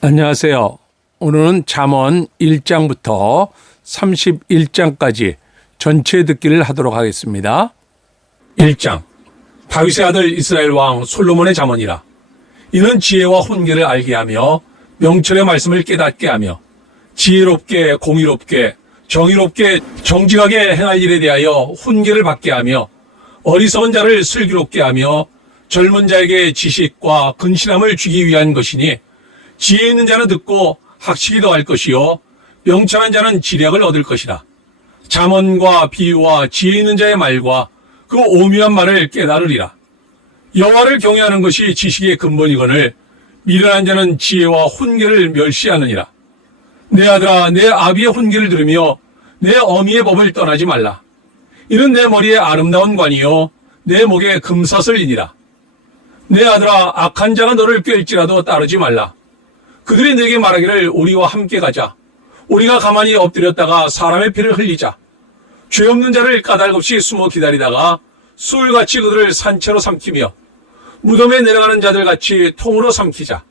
안녕하세요. 오늘은 잠언 1장부터 31장까지 전체 듣기를 하도록 하겠습니다. 1장. 다윗의 아들 이스라엘 왕 솔로몬의 잠언이라. 이는 지혜와 훈계를 알게 하며 명철의 말씀을 깨닫게 하며 지혜롭게 공의롭게 정의롭게 정직하게 행할 일에 대하여 훈계를 받게 하며 어리석은 자를 슬기롭게 하며 젊은 자에게 지식과 근신함을 주기 위한 것이니 지혜 있는 자는 듣고 학식이 더할 것이요 명철한 자는 지략을 얻을 것이라. 잠언과 비유와 지혜 있는 자의 말과 그 오묘한 말을 깨달으리라. 여호와를 경외하는 것이 지식의 근본이거늘 미련한 자는 지혜와 훈계를 멸시하느니라. 내 아들아, 내 아비의 훈계를 들으며 내 어미의 법을 떠나지 말라. 이는 내 머리에 아름다운 관이요 내 목에 금사슬이니라. 내 아들아, 악한 자가 너를 꿰일지라도 따르지 말라. 그들이 내게 말하기를 우리와 함께 가자. 우리가 가만히 엎드렸다가 사람의 피를 흘리자. 죄 없는 자를 까닭없이 숨어 기다리다가 수울같이 그들을 산채로 삼키며 무덤에 내려가는 자들같이 통으로 삼키자.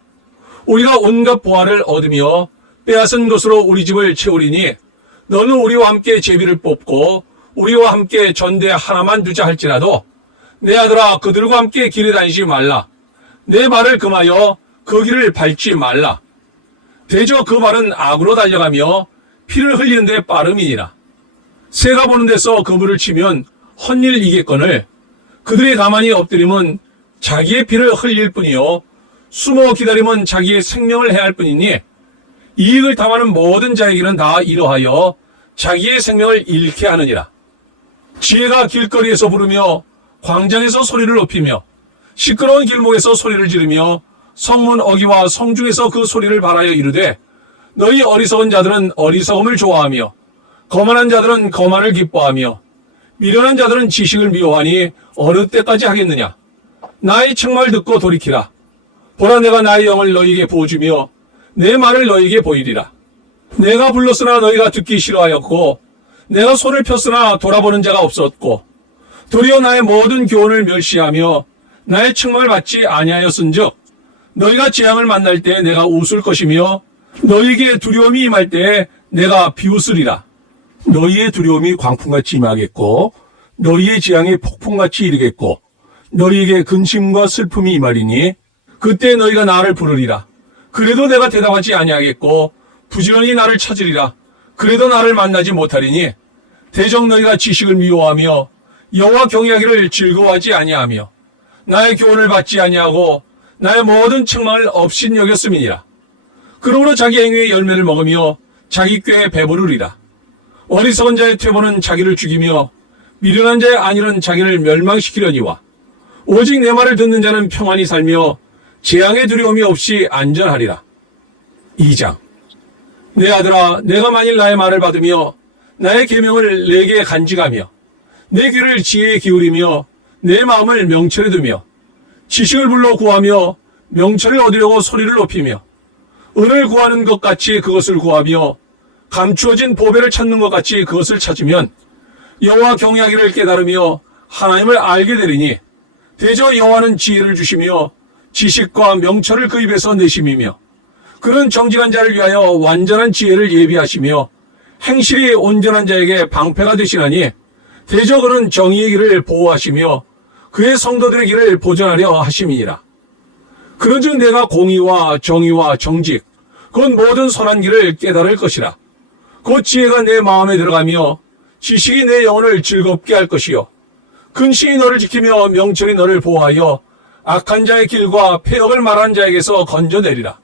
우리가 온갖 보화를 얻으며 빼앗은 것으로 우리 집을 채우리니 너는 우리와 함께 제비를 뽑고 우리와 함께 전대 하나만 두자 할지라도 내 아들아, 그들과 함께 길에 다니지 말라. 내 말을 금하여 그 길을 밟지 말라. 대저 그 말은 악으로 달려가며 피를 흘리는 데 빠름이니라. 새가 보는 데서 그물을 치면 헛일이겠거늘 그들이 가만히 엎드림은 자기의 피를 흘릴 뿐이요 숨어 기다림은 자기의 생명을 해할 뿐이니 이익을 탐하는 모든 자에게는 다 이러하여 자기의 생명을 잃게 하느니라. 지혜가 길거리에서 부르며 광장에서 소리를 높이며 시끄러운 길목에서 소리를 지르며 성문 어기와 성중에서 그 소리를 발하여 이르되 너희 어리석은 자들은 어리석음을 좋아하며 거만한 자들은 거만을 기뻐하며 미련한 자들은 지식을 미워하니 어느 때까지 하겠느냐. 나의 책망을 듣고 돌이키라. 보라, 내가 나의 영을 너희에게 부어주며 내 말을 너희에게 보이리라. 내가 불렀으나 너희가 듣기 싫어하였고 내가 손을 폈으나 돌아보는 자가 없었고 도리어 나의 모든 교훈을 멸시하며 나의 책망을 받지 아니하였은즉 너희가 재앙을 만날 때 내가 웃을 것이며 너희에게 두려움이 임할 때 내가 비웃으리라. 너희의 두려움이 광풍같이 임하겠고 너희의 재앙이 폭풍같이 이르겠고 너희에게 근심과 슬픔이 임하리니 그때 너희가 나를 부르리라. 그래도 내가 대답하지 아니하겠고 부지런히 나를 찾으리라. 그래도 나를 만나지 못하리니 대적 너희가 지식을 미워하며 여호와 경외하기를 즐거워하지 아니하며 나의 교훈을 받지 아니하고 나의 모든 책망을 업신여겼음이니라. 그러므로 자기 행위의 열매를 먹으며 자기 꾀에 배부르리라. 어리석은 자의 퇴보는 자기를 죽이며 미련한 자의 안일은 자기를 멸망시키려니와 오직 내 말을 듣는 자는 평안히 살며 재앙의 두려움이 없이 안전하리라. 2장. 내 아들아, 내가 만일 나의 말을 받으며 나의 계명을 내게 간직하며 내 귀를 지혜에 기울이며 내 마음을 명철에 두며 지식을 불러 구하며 명철을 얻으려고 소리를 높이며 은을 구하는 것 같이 그것을 구하며 감추어진 보배를 찾는 것 같이 그것을 찾으면 여호와 경외하기를 깨달으며 하나님을 알게 되리니 대저 여호와는 지혜를 주시며 지식과 명철을 그 입에서 내심이며 그는 정직한 자를 위하여 완전한 지혜를 예비하시며 행실이 온전한 자에게 방패가 되시나니 대저 그는 정의의 길을 보호하시며 그의 성도들의 길을 보존하려 하심이니라. 그런즉 내가 공의와 정의와 정직 곧 모든 선한 길을 깨달을 것이라. 곧 지혜가 내 마음에 들어가며 지식이 내 영혼을 즐겁게 할 것이요 근신이 너를 지키며 명철이 너를 보호하여 악한 자의 길과 폐역을 말하는 자에게서 건져내리라.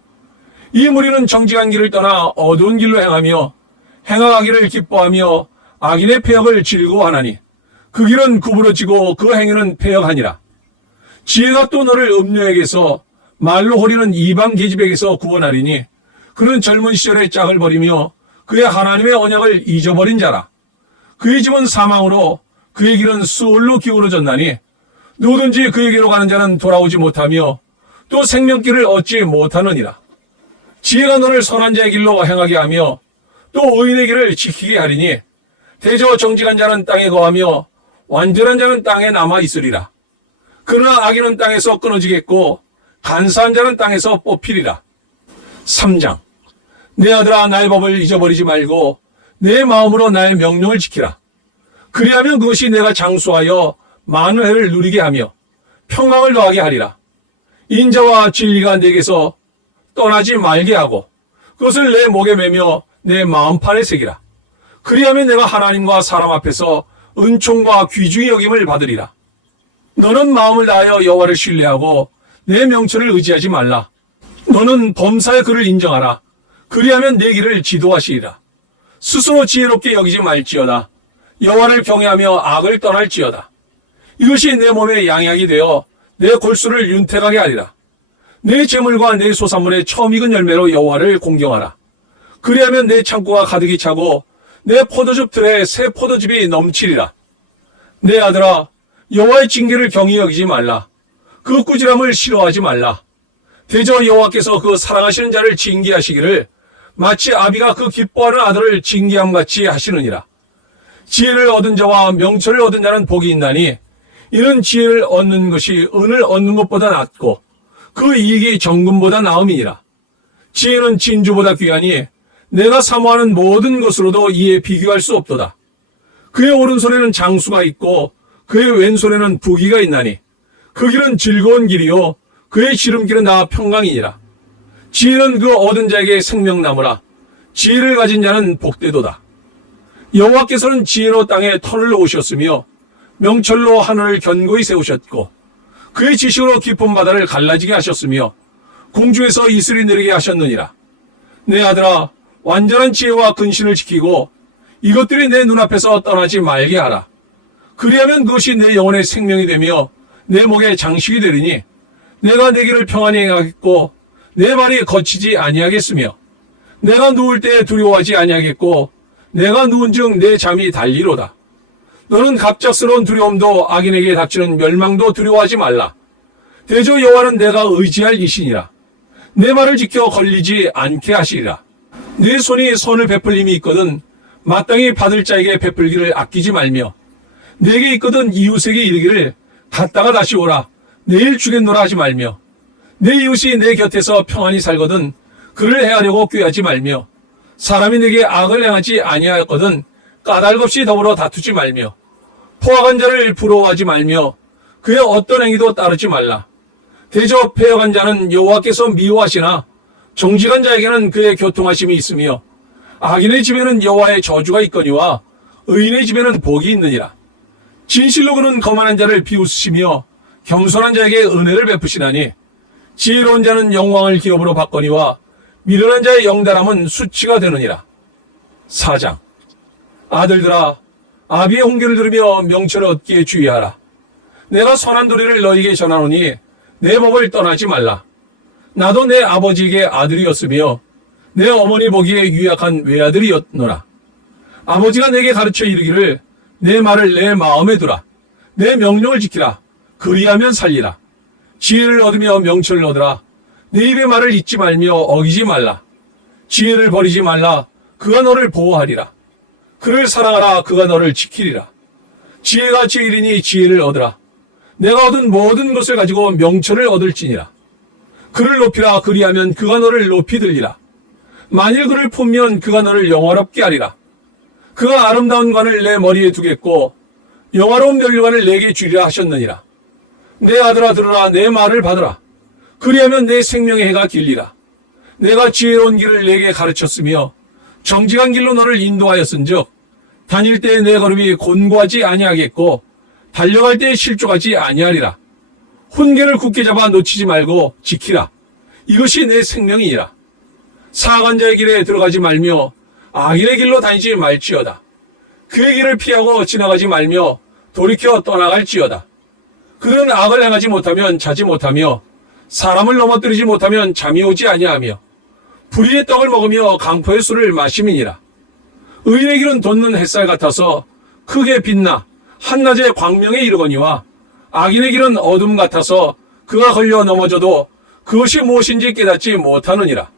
이 무리는 정직한 길을 떠나 어두운 길로 행하며 행하기를 기뻐하며 악인의 폐역을 즐거워하나니 그 길은 구부러지고 그 행위는 폐역하니라. 지혜가 또 너를 음료에게서 말로 호리는 이방 계집에게서 구원하리니 그는 젊은 시절의 짝을 버리며 그의 하나님의 언약을 잊어버린 자라. 그의 집은 사망으로 그의 길은 수울로 기울어졌나니 누구든지 그에게로 가는 자는 돌아오지 못하며 또 생명길을 얻지 못하느니라. 지혜가 너를 선한 자의 길로 행하게 하며 또 의인의 길을 지키게 하리니 대저 정직한 자는 땅에 거하며 완전한 자는 땅에 남아 있으리라. 그러나 악인은 땅에서 끊어지겠고 간사한 자는 땅에서 뽑히리라. 3장. 내 아들아, 나의 법을 잊어버리지 말고 내 마음으로 나의 명령을 지키라. 그리하면 그것이 내가 장수하여 많은 해를 누리게 하며 평강을 더하게 하리라. 인자와 진리가 내게서 떠나지 말게 하고 그것을 내 목에 매며 내 마음판에 새기라. 그리하면 내가 하나님과 사람 앞에서 은총과 귀중히 여김을 받으리라. 너는 마음을 다하여 여호와를 신뢰하고 내 명철을 의지하지 말라. 너는 범사의 그를 인정하라. 그리하면 내 길을 지도하시리라. 스스로 지혜롭게 여기지 말지어다. 여호와를 경외하며 악을 떠날지어다. 이것이 내 몸에 양약이 되어 내 골수를 윤택하게 하리라. 내 재물과 내 소산물의 처음 익은 열매로 여호와를 공경하라. 그리하면 내 창고가 가득히 차고 내 포도즙 틀에 새 포도즙이 넘치리라. 내 아들아, 여호와의 징계를 경히 여기지 말라. 그 꾸지람을 싫어하지 말라. 대저 여호와께서 그 사랑하시는 자를 징계하시기를 마치 아비가 그 기뻐하는 아들을 징계함같이 하시느니라. 지혜를 얻은 자와 명철을 얻은 자는 복이 있나니 이는 지혜를 얻는 것이 은을 얻는 것보다 낫고 그 이익이 정금보다 나음이니라. 지혜는 진주보다 귀하니 내가 사모하는 모든 것으로도 이에 비교할 수 없도다. 그의 오른손에는 장수가 있고 그의 왼손에는 부귀가 있나니 그 길은 즐거운 길이요 그의 지름길은 다 평강이니라. 지혜는 그 얻은 자에게 생명나무라. 지혜를 가진 자는 복되도다. 여호와께서는 지혜로 땅에 털을 놓으셨으며 명철로 하늘을 견고히 세우셨고 그의 지식으로 깊은 바다를 갈라지게 하셨으며 공중에서 이슬이 내리게 하셨느니라. 내 아들아, 완전한 지혜와 근신을 지키고 이것들이 내 눈앞에서 떠나지 말게 하라. 그리하면 그것이 내 영혼의 생명이 되며 내 목의 장식이 되리니 내가 내 길을 평안히 행하겠고 내 발이 거치지 아니하겠으며 내가 누울 때에 두려워하지 아니하겠고 내가 누운즉 내 잠이 달리로다. 너는 갑작스러운 두려움도 악인에게 닥치는 멸망도 두려워하지 말라. 대저 여호와는 내가 의지할 이시니라. 내 말을 지켜 걸리지 않게 하시리라. 내 손이 선을 베풀림이 있거든 마땅히 받을 자에게 베풀기를 아끼지 말며 내게 있거든 이웃에게 이르기를 갔다가 다시 오라. 내일 주겠노라 하지 말며 내 이웃이 내 곁에서 평안히 살거든 그를 해하려고 꾀하지 말며 사람이 내게 악을 행하지 아니하였거든 까닭 없이 더불어 다투지 말며 포악한 자를 부러워하지 말며 그의 어떤 행위도 따르지 말라. 대저 패역한 자는 여호와께서 미워하시나 정직한 자에게는 그의 교통하심이 있으며 악인의 집에는 여호와의 저주가 있거니와 의인의 집에는 복이 있느니라. 진실로 그는 거만한 자를 비웃으시며 겸손한 자에게 은혜를 베푸시나니 지혜로운 자는 영광을 기업으로 받거니와 미련한 자의 영달함은 수치가 되느니라. 4장. 아들들아, 아비의 홍계를 들으며 명철을 얻기에 주의하라. 내가 선한 도리를 너희에게 전하노니 내 법을 떠나지 말라. 나도 내 아버지에게 아들이었으며 내 어머니 보기에 유약한 외아들이었노라. 아버지가 내게 가르쳐 이르기를 내 말을 내 마음에 두라. 내 명령을 지키라. 그리하면 살리라. 지혜를 얻으며 명철을 얻으라. 내 입의 말을 잊지 말며 어기지 말라. 지혜를 버리지 말라. 그가 너를 보호하리라. 그를 사랑하라. 그가 너를 지키리라. 지혜가 제일이니 지혜를 얻으라. 내가 얻은 모든 것을 가지고 명철을 얻을지니라. 그를 높이라. 그리하면 그가 너를 높이 들리라. 만일 그를 품면 그가 너를 영화롭게 하리라. 그가 아름다운 관을 내 머리에 두겠고 영화로운 면류관을 내게 주리라 하셨느니라. 내 아들아 들으라. 내 말을 받으라. 그리하면 내 생명의 해가 길리라. 내가 지혜로운 길을 내게 가르쳤으며 정직한 길로 너를 인도하였은즉 다닐 때에 내 걸음이 곤고하지 아니하겠고 달려갈 때에 실족하지 아니하리라. 훈계를 굳게 잡아 놓치지 말고 지키라. 이것이 내 생명이니라. 사악한 자의 길에 들어가지 말며 악인의 길로 다니지 말지어다. 그의 길을 피하고 지나가지 말며 돌이켜 떠나갈지어다. 그들은 악을 행하지 못하면 자지 못하며 사람을 넘어뜨리지 못하면 잠이 오지 아니하며 불의의 떡을 먹으며 강포의 술을 마심이니라. 의인의 길은 돋는 햇살 같아서 크게 빛나 한낮에 광명에 이르거니와 악인의 길은 어둠 같아서 그가 걸려 넘어져도 그것이 무엇인지 깨닫지 못하느니라.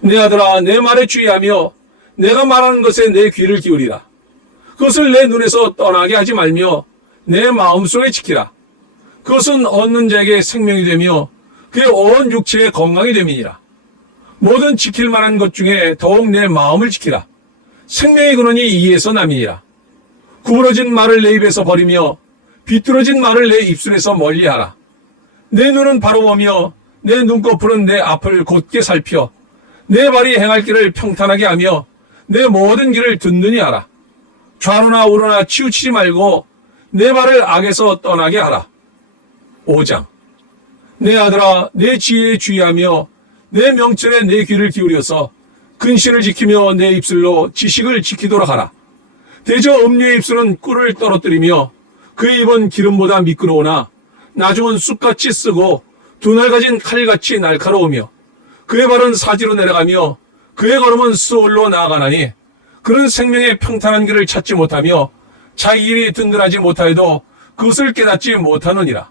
내 아들아, 내 말에 주의하며 내가 말하는 것에 내 귀를 기울이라. 그것을 내 눈에서 떠나게 하지 말며 내 마음속에 지키라. 그것은 얻는 자에게 생명이 되며 그의 온 육체의 건강이 됨이니라. 모든 지킬 만한 것 중에 더욱 내 마음을 지키라. 생명의 근원이 이에서 남이니라. 구부러진 말을 내 입에서 버리며 비뚤어진 말을 내 입술에서 멀리하라. 내 눈은 바로 보며 내 눈꺼풀은 내 앞을 곧게 살펴 내 발이 행할 길을 평탄하게 하며 내 모든 길을 든든히 하라. 좌로나 우로나 치우치지 말고 내 발을 악에서 떠나게 하라. 5장. 내 아들아, 내 지혜에 주의하며 내 명철에 내 귀를 기울여서 근신을 지키며 내 입술로 지식을 지키도록 하라. 대저 음료의 입술은 꿀을 떨어뜨리며 그의 입은 기름보다 미끄러우나 나중은 쑥같이 쓰고 두 날 가진 칼같이 날카로우며 그의 발은 사지로 내려가며 그의 걸음은 수월로 나아가나니 그는 생명의 평탄한 길을 찾지 못하며 자기 길이 든든하지 못하여도 그것을 깨닫지 못하느니라.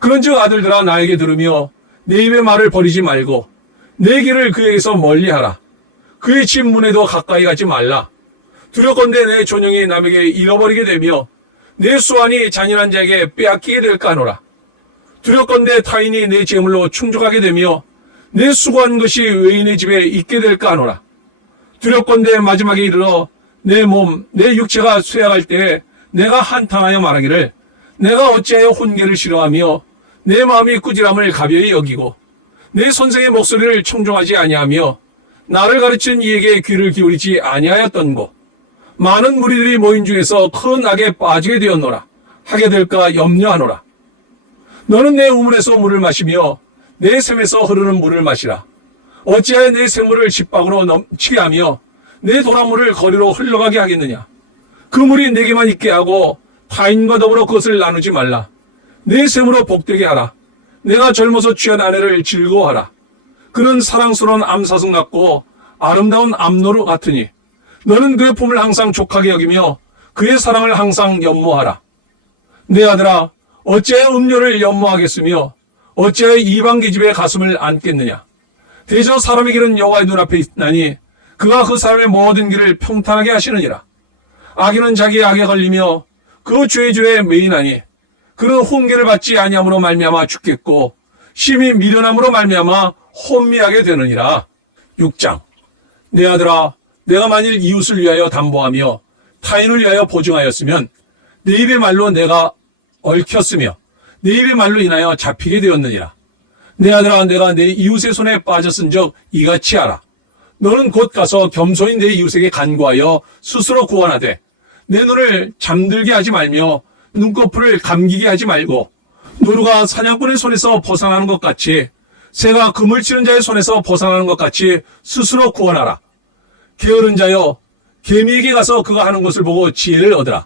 그런즉 아들들아 나에게 들으며 내 입의 말을 버리지 말고 내 길을 그에게서 멀리하라. 그의 집 문에도 가까이 가지 말라. 두렵건대 내 존영이 남에게 잃어버리게 되며 내 수완이 잔인한 자에게 빼앗기게 될까 하노라. 두렵건대 타인이 내 재물로 충족하게 되며 내 수고한 것이 외인의 집에 있게 될까 하노라. 두렵건대 마지막에 이르러 내 몸, 내 육체가 쇠약할 때에 내가 한탄하여 말하기를 내가 어찌하여 혼계를 싫어하며 내 마음이 꾸지람을 가벼이 여기고 내 선생의 목소리를 청종하지 아니하며 나를 가르치는 이에게 귀를 기울이지 아니하였던고. 많은 무리들이 모인 중에서 큰 악에 빠지게 되었노라. 하게 될까 염려하노라. 너는 내 우물에서 물을 마시며 내 샘에서 흐르는 물을 마시라. 어찌하여 내 샘물을 집박으로 넘치게 하며 내 도라물을 거리로 흘러가게 하겠느냐. 그 물이 내게만 있게 하고 타인과 더불어 그것을 나누지 말라. 내 샘으로 복되게 하라. 내가 젊어서 취한 아내를 즐거워하라. 그는 사랑스러운 암사슴 같고 아름다운 암노루 같으니 너는 그의 품을 항상 족하게 여기며 그의 사랑을 항상 연모하라. 내 아들아, 어찌하여 음료를 연모하겠으며 어찌하여 이방 계집의 가슴을 안겠느냐. 대저 사람의 길은 여호와의 눈앞에 있나니 그가 그 사람의 모든 길을 평탄하게 하시느니라. 악인은 자기의 악에 걸리며 그 죄의 줄에 매이나니 그는 훈계를 받지 아니함으로 말미암아 죽겠고 심히 미련함으로 말미암아 혼미하게 되느니라. 6장. 내 아들아, 내가 만일 이웃을 위하여 담보하며 타인을 위하여 보증하였으면 내 입의 말로 내가 얽혔으며 내 입의 말로 인하여 잡히게 되었느니라. 내 아들아, 내가 내 이웃의 손에 빠졌은 적 이같이 하라. 너는 곧 가서 겸손히 내 이웃에게 간구하여 스스로 구원하되 내 눈을 잠들게 하지 말며 눈꺼풀을 감기게 하지 말고 노루가 사냥꾼의 손에서 벗어나는 것 같이 새가 그물 치는 자의 손에서 벗어나는 것 같이 스스로 구원하라. 게으른 자여, 개미에게 가서 그가 하는 것을 보고 지혜를 얻으라.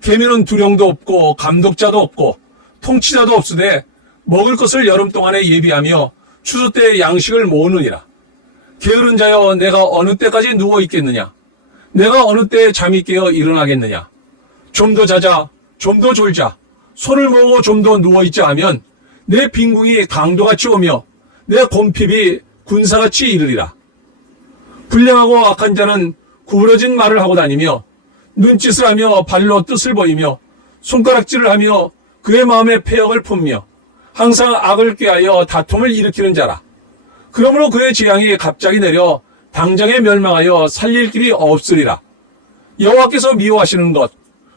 개미는 두령도 없고 감독자도 없고 통치자도 없으되 먹을 것을 여름 동안에 예비하며 추수 때에 양식을 모으느니라. 게으른 자여, 내가 어느 때까지 누워 있겠느냐? 내가 어느 때에 잠이 깨어 일어나겠느냐? 좀 더 자자, 좀 더 졸자, 손을 모으고 좀 더 누워있자 하면 내 빈궁이 강도같이 오며 내 곰핍이 군사같이 이르리라. 불량하고 악한 자는 구부러진 말을 하고 다니며 눈짓을 하며 발로 뜻을 보이며 손가락질을 하며 그의 마음에 패역을 품며 항상 악을 꾀하여 다툼을 일으키는 자라. 그러므로 그의 재앙이 갑자기 내려 당장에 멸망하여 살릴 길이 없으리라. 여호와께서 미워하시는 것,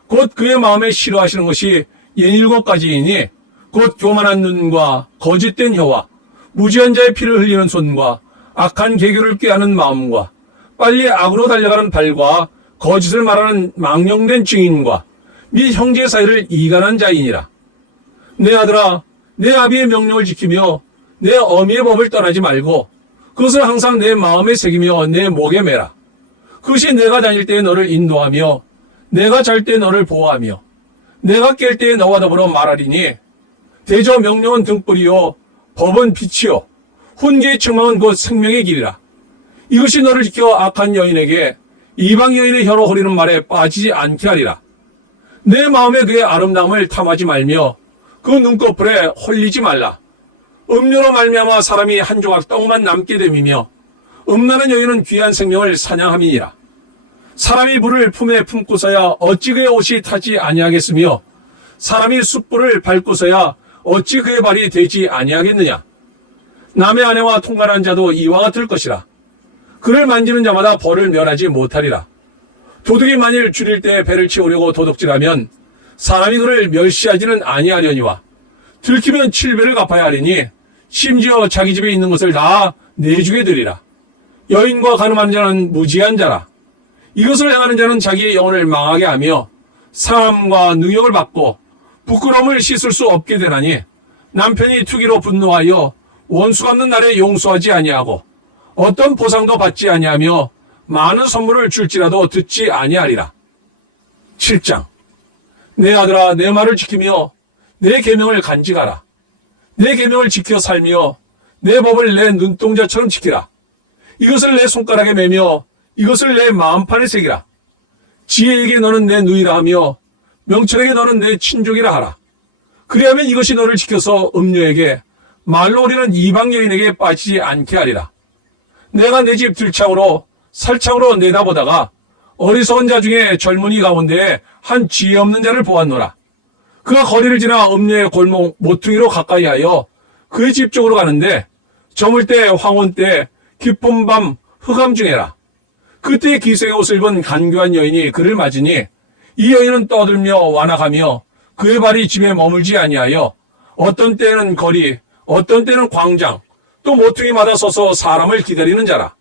곧 그의 마음에 싫어하시는 것이 17가지이니 곧 교만한 눈과 거짓된 혀와 무지한 자의 피를 흘리는 손과 악한 계교를 꾀하는 마음과 빨리 악으로 달려가는 발과 거짓을 말하는 망령된 증인과 및 형제 사이를 이간한 자이니라. 내 아들아, 내 아비의 명령을 지키며 내 어미의 법을 떠나지 말고 그것을 항상 내 마음에 새기며 내 목에 매라. 그것이 내가 다닐 때에 너를 인도하며 내가 잘 때 너를 보호하며 내가 깰 때에 너와 더불어 말하리니 대저 명령은 등불이요 법은 빛이요 훈계의 책망은 곧 생명의 길이라. 이것이 너를 지켜 악한 여인에게 이방 여인의 혀로 흐리는 말에 빠지지 않게 하리라. 내 마음에 그의 아름다움을 탐하지 말며 그 눈꺼풀에 홀리지 말라. 음료로 말미암아 사람이 한 조각 떡만 남게 됨이며 음란한 여인은 귀한 생명을 사냥함이니라. 사람이 불을 품에 품고서야 어찌 그의 옷이 타지 아니하겠으며 사람이 숯불을 밟고서야 어찌 그의 발이 되지 아니하겠느냐. 남의 아내와 통관한 자도 이와 같을 것이라. 그를 만지는 자마다 벌을 면하지 못하리라. 도둑이 만일 줄일 때 배를 채우려고 도둑질하면 사람이 그를 멸시하지는 아니하려니와 들키면 7배를 갚아야 하리니 심지어 자기 집에 있는 것을 다 내주게 되리라. 여인과 간음하는 자는 무지한 자라. 이것을 행하는 자는 자기의 영혼을 망하게 하며 사람과 능욕을 받고 부끄러움을 씻을 수 없게 되나니 남편이 투기로 분노하여 원수 갚는 날에 용서하지 아니하고 어떤 보상도 받지 아니하며 많은 선물을 줄지라도 듣지 아니하리라. 7장. 내 아들아, 내 말을 지키며 내 계명을 간직하라. 내 계명을 지켜 살며 내 법을 내 눈동자처럼 지키라. 이것을 내 손가락에 매며 이것을 내 마음판에 새기라. 지혜에게 너는 내 누이라 하며 명철에게 너는 내 친족이라 하라. 그리하면 이것이 너를 지켜서 음녀에게 말로 우리는 이방 여인에게 빠지지 않게 하리라. 내가 내 집 들창으로 살창으로 내다보다가 어리석은 자 중에 젊은이 가운데 한 지혜 없는 자를 보았노라. 그가 거리를 지나 음녀의 골목 모퉁이로 가까이 하여 그의 집 쪽으로 가는데 저물 때 황혼 때 깊은 밤 흑암 중에라. 그때 기생의 옷을 입은 간교한 여인이 그를 맞으니 이 여인은 떠들며 완악하며 그의 발이 집에 머물지 아니하여 어떤 때는 거리 어떤 때는 광장 또 모퉁이마다 서서 사람을 기다리는 자라.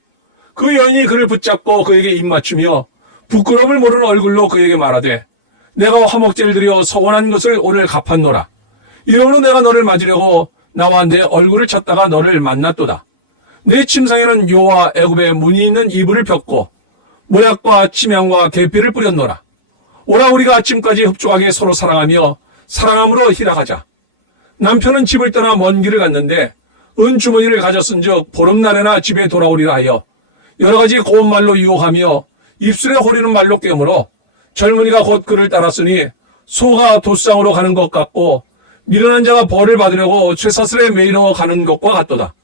그 여인이 그를 붙잡고 그에게 입맞추며 부끄러움을 모르는 얼굴로 그에게 말하되 내가 화목제를 드려 서원한 것을 오늘 갚았노라. 이러므로 내가 너를 맞으려고 나와 내 얼굴을 찾다가 너를 만났도다. 내 침상에는 요와 애굽의 무늬 있는 이불을 폈고 모약과 침향과 계피를 뿌렸노라. 오라 우리가 아침까지 흡족하게 서로 사랑하며 사랑함으로 희락하자. 남편은 집을 떠나 먼 길을 갔는데 은주머니를 가졌은즉 보름날에나 집에 돌아오리라 하여 여러 가지 고운 말로 유혹하며 입술에 호리는 말로 깨물어 젊은이가 곧 그를 따랐으니 소가 돛상으로 가는 것 같고 미련한 자가 벌을 받으려고 쇠사슬에 매이러 가는 것과 같도다.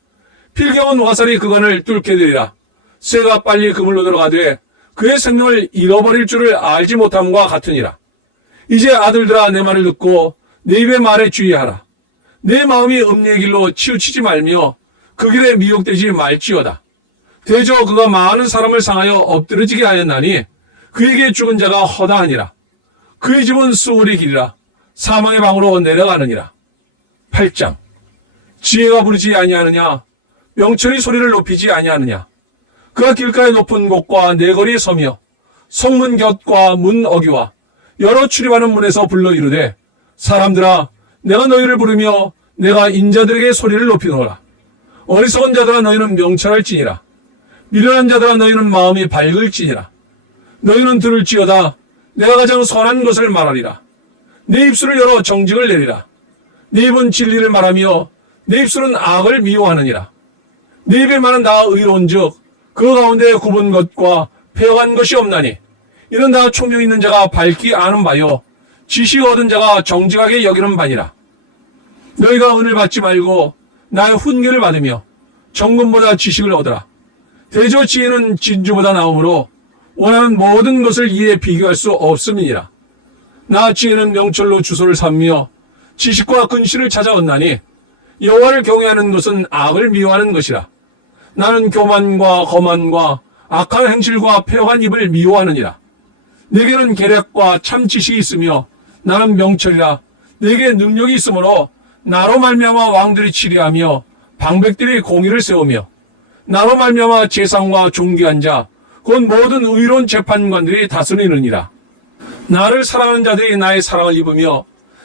필경은 화살이 그간을 뚫게 되리라. 쇠가 빨리 그물로 들어가되 그의 생명을 잃어버릴 줄을 알지 못함과 같으니라. 이제 아들들아 내 말을 듣고 내 입의 말에 주의하라. 내 마음이 음녀의 길로 치우치지 말며 그 길에 미혹되지 말지어다. 대저 그가 많은 사람을 상하여 엎드러지게 하였나니 그에게 죽은 자가 허다하니라. 그의 집은 수월의 길이라 사망의 방으로 내려가느니라. 8장. 지혜가 부르지 아니하느냐 명철이 소리를 높이지 아니하느냐. 그가 길가의 높은 곳과 내거리에 서며 성문 곁과 문 어귀와 여러 출입하는 문에서 불러 이르되 사람들아 내가 너희를 부르며 내가 인자들에게 소리를 높이노라. 어리석은 자들아 너희는 명철할지니라. 미련한 자들아 너희는 마음이 밝을지니라. 너희는 들을지어다 내가 가장 선한 것을 말하리라. 내 입술을 열어 정직을 내리라. 내 입은 진리를 말하며 내 입술은 악을 미워하느니라. 내 입의 말은 다 의로운즉 그 가운데 굽은 것과 폐허한 것이 없나니 이는 다 총명 있는 자가 밝히 아는 바요 지식 얻은 자가 정직하게 여기는 바니라. 너희가 은을 받지 말고 나의 훈계를 받으며 정금보다 지식을 얻으라. 대저 지혜는 진주보다 나오므로 원하는 모든 것을 이에 비교할 수 없음이니라. 나 지혜는 명철로 주소를 삼며 지식과 근신을 찾아 얻나니 여호와를 경외하는 것은 악을 미워하는 것이라. 나는 교만과 거만과 악한 행실과 폐허한 입을 미워하느니라. 내게는 계략과 참 지식이 있으며 나는 명철이라. 내게 능력이 있으므로 나로 말미암아 왕들이 치리하며 방백들이 공의를 세우며 나로 말미암아 재상과 존귀한 자 곧 모든 의로운 재판관들이 다스리느니라. 나를 사랑하는 자들이 나의 사랑을 입으며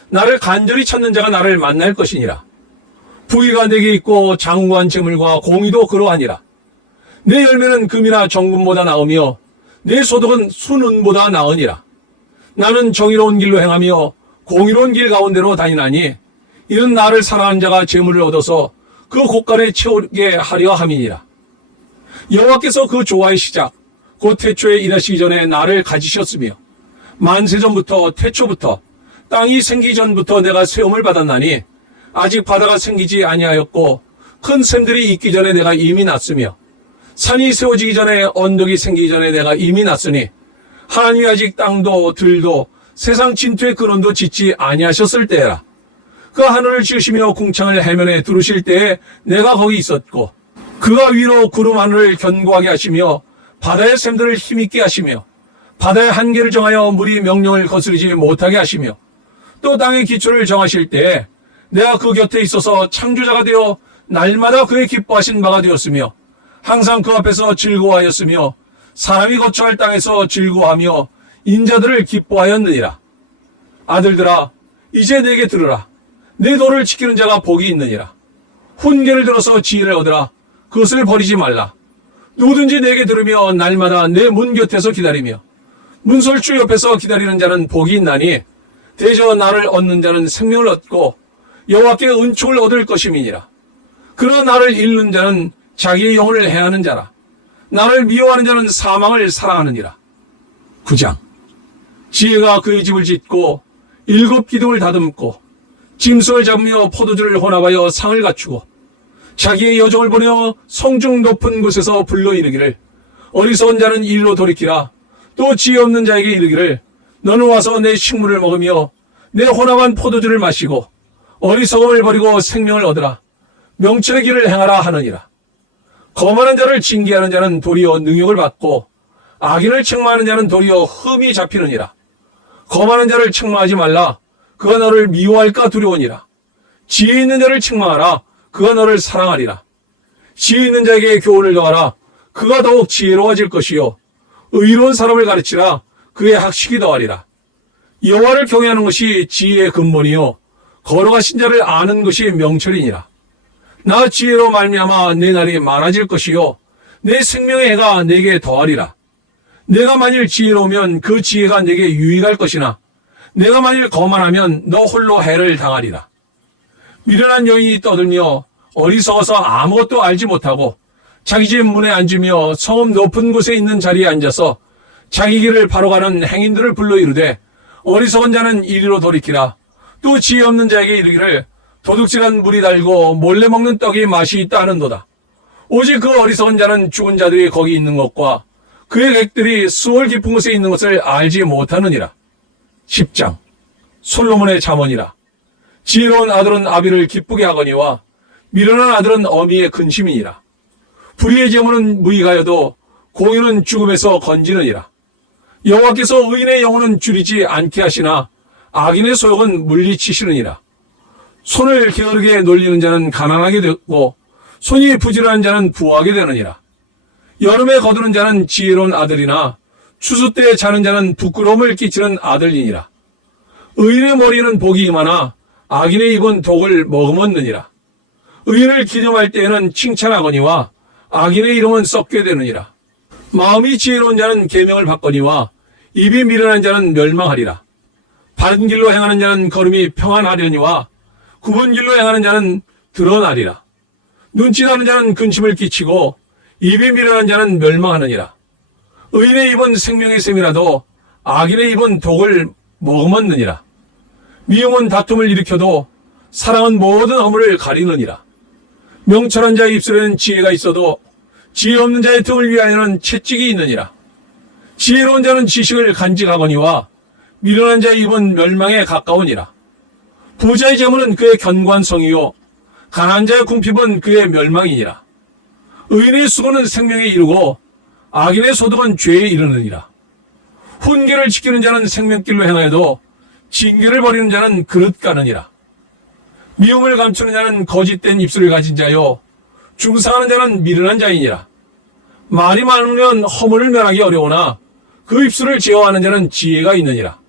나를 간절히 찾는 자가 나를 만날 것이니라. 부귀가 내게 있고 장구한 재물과 공의도 그러하니라. 내 열매는 금이나 정금보다 나으며 내 소득은 순은보다 나으니라. 나는 정의로운 길로 행하며 공의로운 길 가운데로 다니나니 이는 나를 사랑하는 자가 재물을 얻어서 그 곳간에 채우게 하려 함이니라. 여호와께서 그 조화의 시작 곧 태초에 일하시기 전에 나를 가지셨으며 만세전부터 태초부터 땅이 생기기 전부터 내가 세움을 받았나니 아직 바다가 생기지 아니하였고 큰 샘들이 있기 전에 내가 이미 났으며 산이 세워지기 전에 언덕이 생기기 전에 내가 이미 났으니 하나님이 아직 땅도 들도 세상 진토의 근원도 짓지 아니하셨을 때라. 그 하늘을 지으시며 궁창을 해면에 두르실 때에 내가 거기 있었고, 그가 위로 구름 하늘을 견고하게 하시며 바다의 샘들을 힘있게 하시며 바다의 한계를 정하여 물이 명령을 거스르지 못하게 하시며 또 땅의 기초를 정하실 때에 내가 그 곁에 있어서 창조자가 되어 날마다 그의 기뻐하신 바가 되었으며 항상 그 앞에서 즐거워하였으며 사람이 거처할 땅에서 즐거워하며 인자들을 기뻐하였느니라. 아들들아, 이제 내게 들으라. 내 도를 지키는 자가 복이 있느니라. 훈계를 들어서 지혜를 얻으라. 그것을 버리지 말라. 누구든지 내게 들으며 날마다 내 문 곁에서 기다리며 문설주 옆에서 기다리는 자는 복이 있나니 대저 나를 얻는 자는 생명을 얻고 여호와께 은총을 얻을 것임이니라. 그러나 나를 잃는 자는 자기의 영혼을 해하는 자라. 나를 미워하는 자는 사망을 사랑하느니라. 9장. 지혜가 그의 집을 짓고 7 기둥을 다듬고 짐승을 잡으며 포도주를 혼합하여 상을 갖추고 자기의 여종을 보내어 성중 높은 곳에서 불러 이르기를 어리석은 자는 이리로 돌이키라. 또 지혜 없는 자에게 이르기를 너는 와서 내 식물을 먹으며 내 혼합한 포도주를 마시고 어리석음을 버리고 생명을 얻으라. 명철의 길을 행하라 하느니라. 거만한 자를 징계하는 자는 도리어 능욕을 받고 악인을 책망하는 자는 도리어 흠이 잡히느니라. 거만한 자를 책망하지 말라. 그가 너를 미워할까 두려우니라. 지혜 있는 자를 책망하라. 그가 너를 사랑하리라. 지혜 있는 자에게 교훈을 더하라. 그가 더욱 지혜로워질 것이요 의로운 사람을 가르치라. 그의 학식이 더하리라. 여호와를 경외하는 것이 지혜의 근본이요 거룩하신 자를 아는 것이 명철이니라. 나 지혜로 말미암아 내 날이 많아질 것이요 내 생명의 해가 내게 더하리라. 내가 만일 지혜로우면 그 지혜가 내게 유익할 것이나 내가 만일 거만하면 너 홀로 해를 당하리라. 미련한 여인이 떠들며 어리석어서 아무것도 알지 못하고 자기 집 문에 앉으며 성읍 높은 곳에 있는 자리에 앉아서 자기 길을 바로 가는 행인들을 불러 이르되 어리석은 자는 이리로 돌이키라. 또 지혜 없는 자에게 이르기를 도둑질한 물이 달고 몰래 먹는 떡이 맛이 있다 하는도다. 오직 그 어리석은 자는 죽은 자들이 거기 있는 것과 그의 객들이 수월 깊은 곳에 있는 것을 알지 못하느니라. 10장. 솔로몬의 잠언이라. 지혜로운 아들은 아비를 기쁘게 하거니와 미련한 아들은 어미의 근심이니라. 불의의 재물은 무익하여도 공의는 죽음에서 건지느니라. 여호와께서 의인의 영혼은 줄이지 않게 하시나 악인의 소욕은 물리치시느니라. 손을 게으르게 놀리는 자는 가난하게 되고 손이 부지런한 자는 부하게 되느니라. 여름에 거두는 자는 지혜로운 아들이나 추수 때에 자는 자는 부끄러움을 끼치는 아들이니라. 의인의 머리는 복이 임하나 악인의 입은 독을 머금었느니라. 의인을 기념할 때에는 칭찬하거니와 악인의 이름은 썩게 되느니라. 마음이 지혜로운 자는 계명을 받거니와 입이 미련한 자는 멸망하리라. 바른 길로 행하는 자는 걸음이 평안하려니와 굽은 길로 행하는 자는 드러나리라. 눈짓하는 자는 근심을 끼치고 입이 미련한 자는 멸망하느니라. 의인의 입은 생명의 샘이라도 악인의 입은 독을 머금었느니라. 미움은 다툼을 일으켜도 사랑은 모든 허물을 가리느니라. 명철한 자의 입술에는 지혜가 있어도 지혜 없는 자의 틈을 위하여는 채찍이 있느니라. 지혜로운 자는 지식을 간직하거니와 미련한 자의 입은 멸망에 가까우니라. 부자의 재물은 그의 견관성이요 가난한 자의 궁핍은 그의 멸망이니라. 의인의 수고는 생명에 이르고 악인의 소득은 죄에 이르느니라. 훈계를 지키는 자는 생명길로 행하여도 징계를 버리는 자는 그릇 가느니라. 미움을 감추는 자는 거짓된 입술을 가진 자요 중상하는 자는 미련한 자이니라. 말이 많으면 허물을 면하기 어려우나 그 입술을 제어하는 자는 지혜가 있느니라.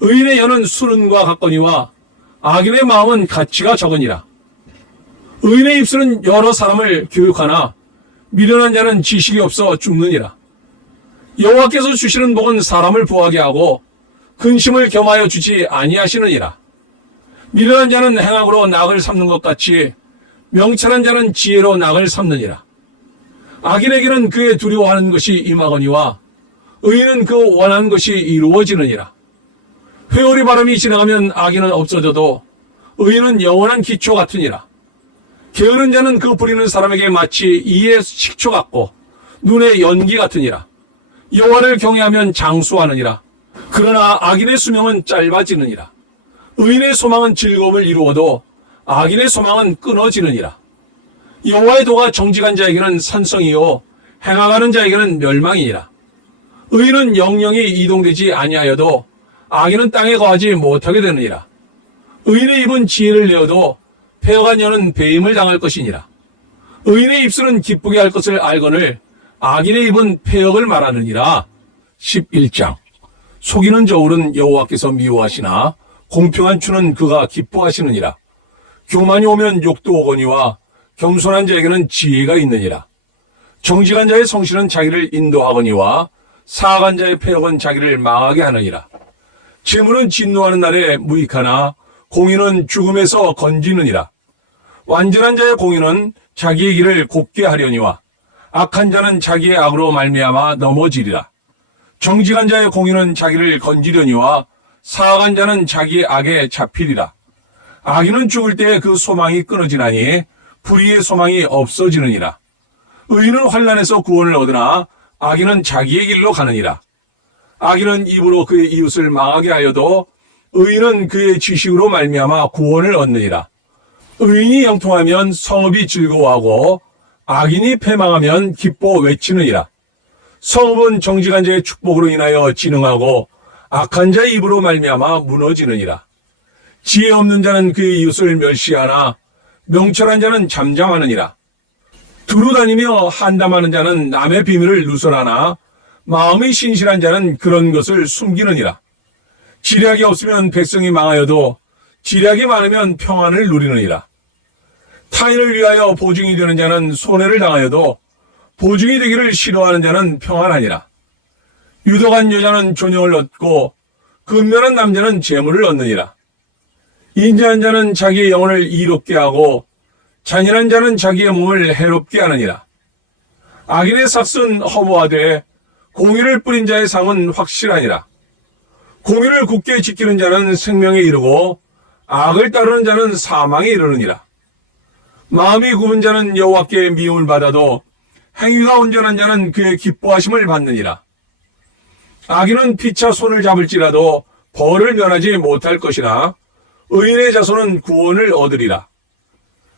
의인의 혀는 수는과 같거니와 악인의 마음은 가치가 적으니라. 의인의 입술은 여러 사람을 교육하나 미련한 자는 지식이 없어 죽느니라. 여호와께서 주시는 복은 사람을 부하게 하고 근심을 겸하여 주지 아니하시느니라. 미련한 자는 행악으로 낙을 삼는 것 같이 명철한 자는 지혜로 낙을 삼느니라. 악인에게는 그의 두려워하는 것이 임하거니와 의인은 그 원하는 것이 이루어지느니라. 회오리 바람이 지나가면 악인은 없어져도 의인은 영원한 기초 같으니라. 게으른 자는 그 부리는 사람에게 마치 이의 식초 같고 눈의 연기 같으니라. 여호와를 경외하면 장수하느니라. 그러나 악인의 수명은 짧아지느니라. 의인의 소망은 즐거움을 이루어도 악인의 소망은 끊어지느니라. 여호와의 도가 정직한 자에게는 산성이요 행하가는 자에게는 멸망이니라. 의인은 영영이 이동되지 아니하여도 악인은 땅에 거하지 못하게 되느니라. 의인의 입은 지혜를 내어도 폐허간 여는 배임을 당할 것이니라. 의인의 입술은 기쁘게 할 것을 알거늘 악인의 입은 폐역을 말하느니라. 11장. 속이는 저울은 여호와께서 미워하시나 공평한 추는 그가 기뻐하시느니라. 교만이 오면 욕도 오거니와 겸손한 자에게는 지혜가 있느니라. 정직한 자의 성실은 자기를 인도하거니와 사악한 자의 폐역은 자기를 망하게 하느니라. 재물은 진노하는 날에 무익하나 공의는 죽음에서 건지느니라. 완전한 자의 공의는 자기의 길을 곱게 하려니와 악한 자는 자기의 악으로 말미암아 넘어지리라. 정직한 자의 공의는 자기를 건지려니와 사악한 자는 자기의 악에 잡히리라. 악인은 죽을 때에 그 소망이 끊어지나니 불의의 소망이 없어지느니라. 의인은 환난에서 구원을 얻으나 악인은 자기의 길로 가느니라. 악인은 입으로 그의 이웃을 망하게 하여도 의인은 그의 지식으로 말미암아 구원을 얻느니라. 의인이 형통하면 성읍이 즐거워하고 악인이 패망하면 기뻐 외치느니라. 성읍은 정직한 자의 축복으로 인하여 진흥하고 악한 자의 입으로 말미암아 무너지느니라. 지혜 없는 자는 그의 이웃을 멸시하나 명철한 자는 잠잠하느니라. 두루다니며 한담하는 자는 남의 비밀을 누설하나 마음이 신실한 자는 그런 것을 숨기느니라. 지략이 없으면 백성이 망하여도 지략이 많으면 평안을 누리느니라. 타인을 위하여 보증이 되는 자는 손해를 당하여도 보증이 되기를 싫어하는 자는 평안하니라. 유덕한 여자는 존영을 얻고 근면한 남자는 재물을 얻느니라. 인자한 자는 자기의 영혼을 이롭게 하고 잔인한 자는 자기의 몸을 해롭게 하느니라. 악인의 삭은 허무하되 공의를 뿌린 자의 상은 확실하니라. 공의를 굳게 지키는 자는 생명에 이르고 악을 따르는 자는 사망에 이르느니라. 마음이 굽은 자는 여호와께 미움을 받아도 행위가 온전한 자는 그의 기뻐하심을 받느니라. 악인은 피차 손을 잡을지라도 벌을 면하지 못할 것이나 의인의 자손은 구원을 얻으리라.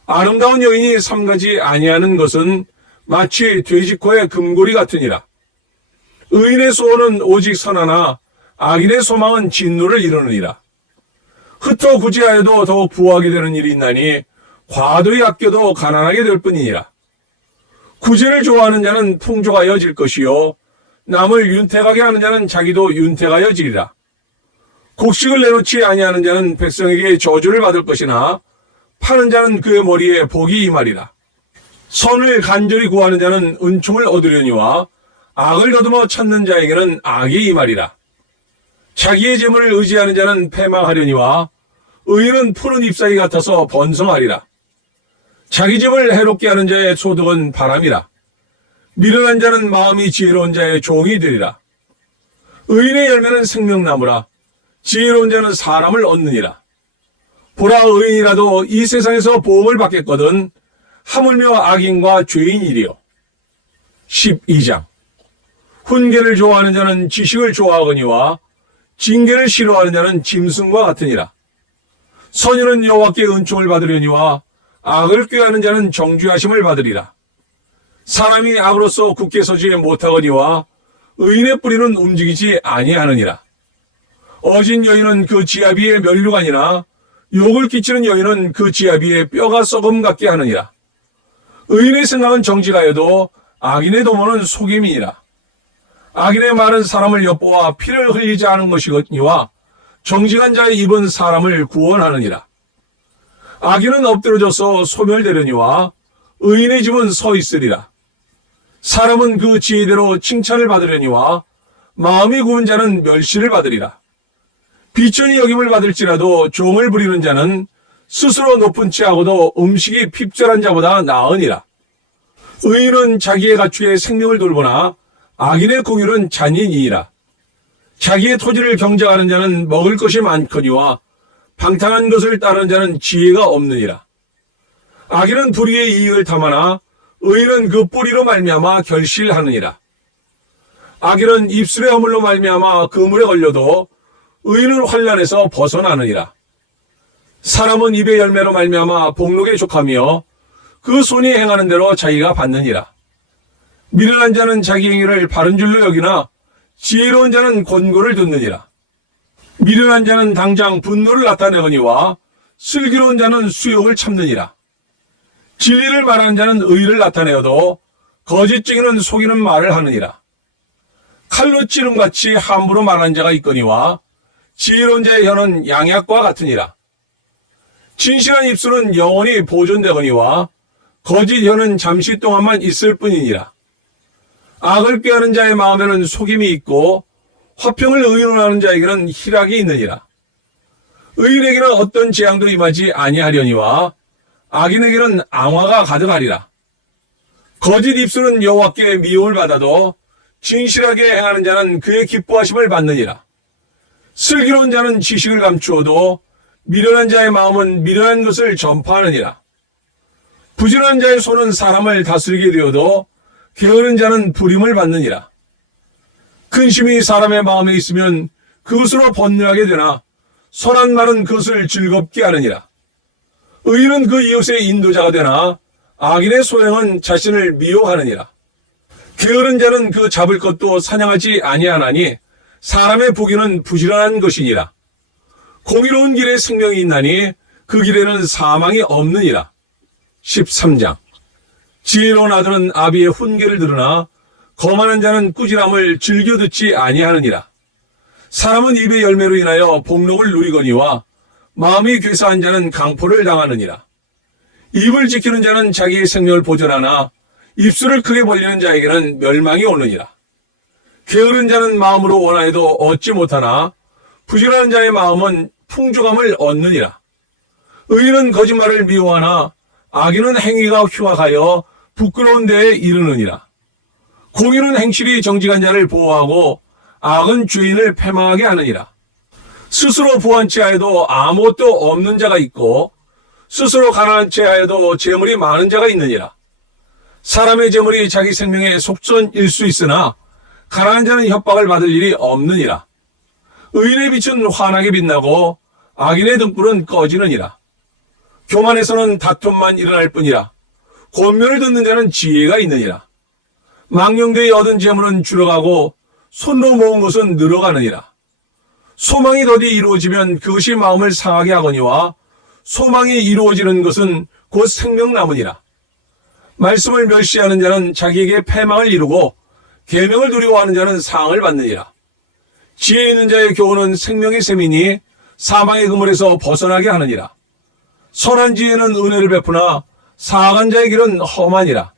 아름다운 여인이 삼가지 아니하는 것은 마치 돼지코의 금고리 같으니라. 의인의 소원은 오직 선하나 악인의 소망은 진노를 이루느니라. 흩어 구제하여도 더욱 부하게 되는 일이 있나니 과도히 아껴도 가난하게 될 뿐이니라. 구제를 좋아하는 자는 풍족하여질 것이요 남을 윤택하게 하는 자는 자기도 윤택하여지리라. 곡식을 내놓지 아니하는 자는 백성에게 저주를 받을 것이나 파는 자는 그의 머리에 복이 임하리라. 선을 간절히 구하는 자는 은총을 얻으려니와 악을 더듬어 찾는 자에게는 악이 임하리라. 자기의 재물을 의지하는 자는 패망하려니와 의인은 푸른 잎사귀 같아서 번성하리라. 자기 집을 해롭게 하는 자의 소득은 바람이라. 미련한 자는 마음이 지혜로운 자의 종이 되리라. 의인의 열매는 생명나무라. 지혜로운 자는 사람을 얻느니라. 보라, 의인이라도 이 세상에서 보험을 받겠거든 하물며 악인과 죄인이리요. 12장. 훈계를 좋아하는 자는 지식을 좋아하거니와 징계를 싫어하는 자는 짐승과 같으니라. 선인은 여호와께 은총을 받으려니와 악을 꾀하는 자는 정죄하심을 받으리라. 사람이 악으로서 굳게 서지 못하거니와 의인의 뿌리는 움직이지 아니하느니라. 어진 여인은 그 지압 위에 면류관이나 욕을 끼치는 여인은 그 지압 위에 뼈가 썩음 같게 하느니라. 의인의 생각은 정직하여도 악인의 도모는 속임이니라. 악인의 말은 사람을 엿보아 피를 흘리지 않은 것이거니와 정직한 자의 입은 사람을 구원하느니라. 악인은 엎드려져서 소멸되려니와 의인의 집은 서 있으리라. 사람은 그 지혜대로 칭찬을 받으려니와 마음이 굽은 자는 멸시를 받으리라. 비천히 여김을 받을지라도 종을 부리는 자는 스스로 높은 채하고도 음식이 핍절한 자보다 나으니라. 의인은 자기의 가축의 생명을 돌보나 악인의 공율은 잔인이니라. 자기의 토지를 경작하는 자는 먹을 것이 많거니와 방탕한 것을 따르는 자는 지혜가 없느니라. 악인은 불의의 이익을 탐하나 의인은 그 뿌리로 말미암아 결실하느니라. 악인은 입술의 허물로 말미암아 그물에 걸려도 의인은 환난에서 벗어나느니라. 사람은 입의 열매로 말미암아 복록에 족하며 그 손이 행하는 대로 자기가 받느니라. 미련한 자는 자기 행위를 바른 줄로 여기나 지혜로운 자는 권고를 듣느니라. 미련한 자는 당장 분노를 나타내거니와 슬기로운 자는 수욕을 참느니라. 진리를 말하는 자는 의를 나타내어도 거짓증인은 속이는 말을 하느니라. 칼로 찌름같이 함부로 말하는 자가 있거니와 지혜로운 자의 혀는 양약과 같으니라. 진실한 입술은 영원히 보존되거니와 거짓 혀는 잠시 동안만 있을 뿐이니라. 악을 꾀하는 자의 마음에는 속임이 있고 화평을 의논하는 자에게는 희락이 있느니라. 의인에게는 어떤 재앙도 임하지 아니하려니와 악인에게는 앙화가 가득하리라. 거짓 입술은 여호와께 미움을 받아도 진실하게 행하는 자는 그의 기뻐하심을 받느니라. 슬기로운 자는 지식을 감추어도 미련한 자의 마음은 미련한 것을 전파하느니라. 부지런한 자의 손은 사람을 다스리게 되어도 게으른 자는 부림을 받느니라. 근심이 사람의 마음에 있으면 그것으로 번뇌하게 되나 선한 말은 그것을 즐겁게 하느니라. 의인은 그 이웃의 인도자가 되나 악인의 소행은 자신을 미워하느니라. 게으른 자는 그 잡을 것도 사냥하지 아니하나니 사람의 보기는 부지런한 것이니라. 공의로운 길에 생명이 있나니 그 길에는 사망이 없느니라. 13장. 지혜로운 아들은 아비의 훈계를 들으나 거만한 자는 꾸지람을 즐겨 듣지 아니하느니라. 사람은 입의 열매로 인하여 복록을 누리거니와 마음이 괴사한 자는 강포를 당하느니라. 입을 지키는 자는 자기의 생명을 보존하나 입술을 크게 벌리는 자에게는 멸망이 오느니라. 게으른 자는 마음으로 원하여도 얻지 못하나 부지런한 자의 마음은 풍족함을 얻느니라. 의인은 거짓말을 미워하나 악인은 행위가 흉악하여 부끄러운 데에 이르느니라. 공의는 행실이 정직한 자를 보호하고 악은 죄인을 패망하게 하느니라. 스스로 부한 채하여도 아무것도 없는 자가 있고 스스로 가난한 채하여도 재물이 많은 자가 있느니라. 사람의 재물이 자기 생명의 속전일 수 있으나 가난한 자는 협박을 받을 일이 없느니라. 의인의 빛은 환하게 빛나고 악인의 등불은 꺼지느니라. 교만에서는 다툼만 일어날 뿐이라. 권면을 듣는 자는 지혜가 있느니라. 망령되이 얻은 재물은 줄어가고 손으로 모은 것은 늘어가느니라. 소망이 더디 이루어지면 그것이 마음을 상하게 하거니와 소망이 이루어지는 것은 곧 생명나무니라. 말씀을 멸시하는 자는 자기에게 패망을 이루고 계명을 두려워하는 자는 상을 받느니라. 지혜 있는 자의 교훈은 생명의 셈이니 사망의 그물에서 벗어나게 하느니라. 선한 지혜는 은혜를 베푸나 사악한 자의 길은 험하니라.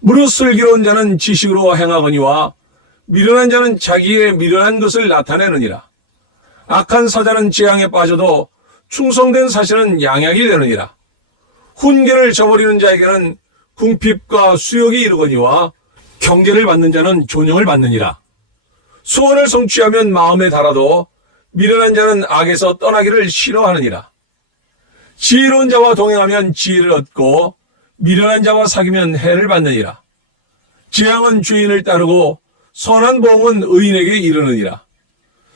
무릇 슬기로운 자는 지식으로 행하거니와 미련한 자는 자기의 미련한 것을 나타내느니라. 악한 사자는 재앙에 빠져도 충성된 사신은 양약이 되느니라. 훈계를 저버리는 자에게는 궁핍과 수욕이 이르거니와 경계를 받는 자는 존영을 받느니라. 소원을 성취하면 마음에 달아도 미련한 자는 악에서 떠나기를 싫어하느니라. 지혜로운 자와 동행하면 지혜를 얻고 미련한 자와 사귀면 해를 받느니라. 재앙은 죄인을 따르고 선한 보응은 의인에게 이르느니라.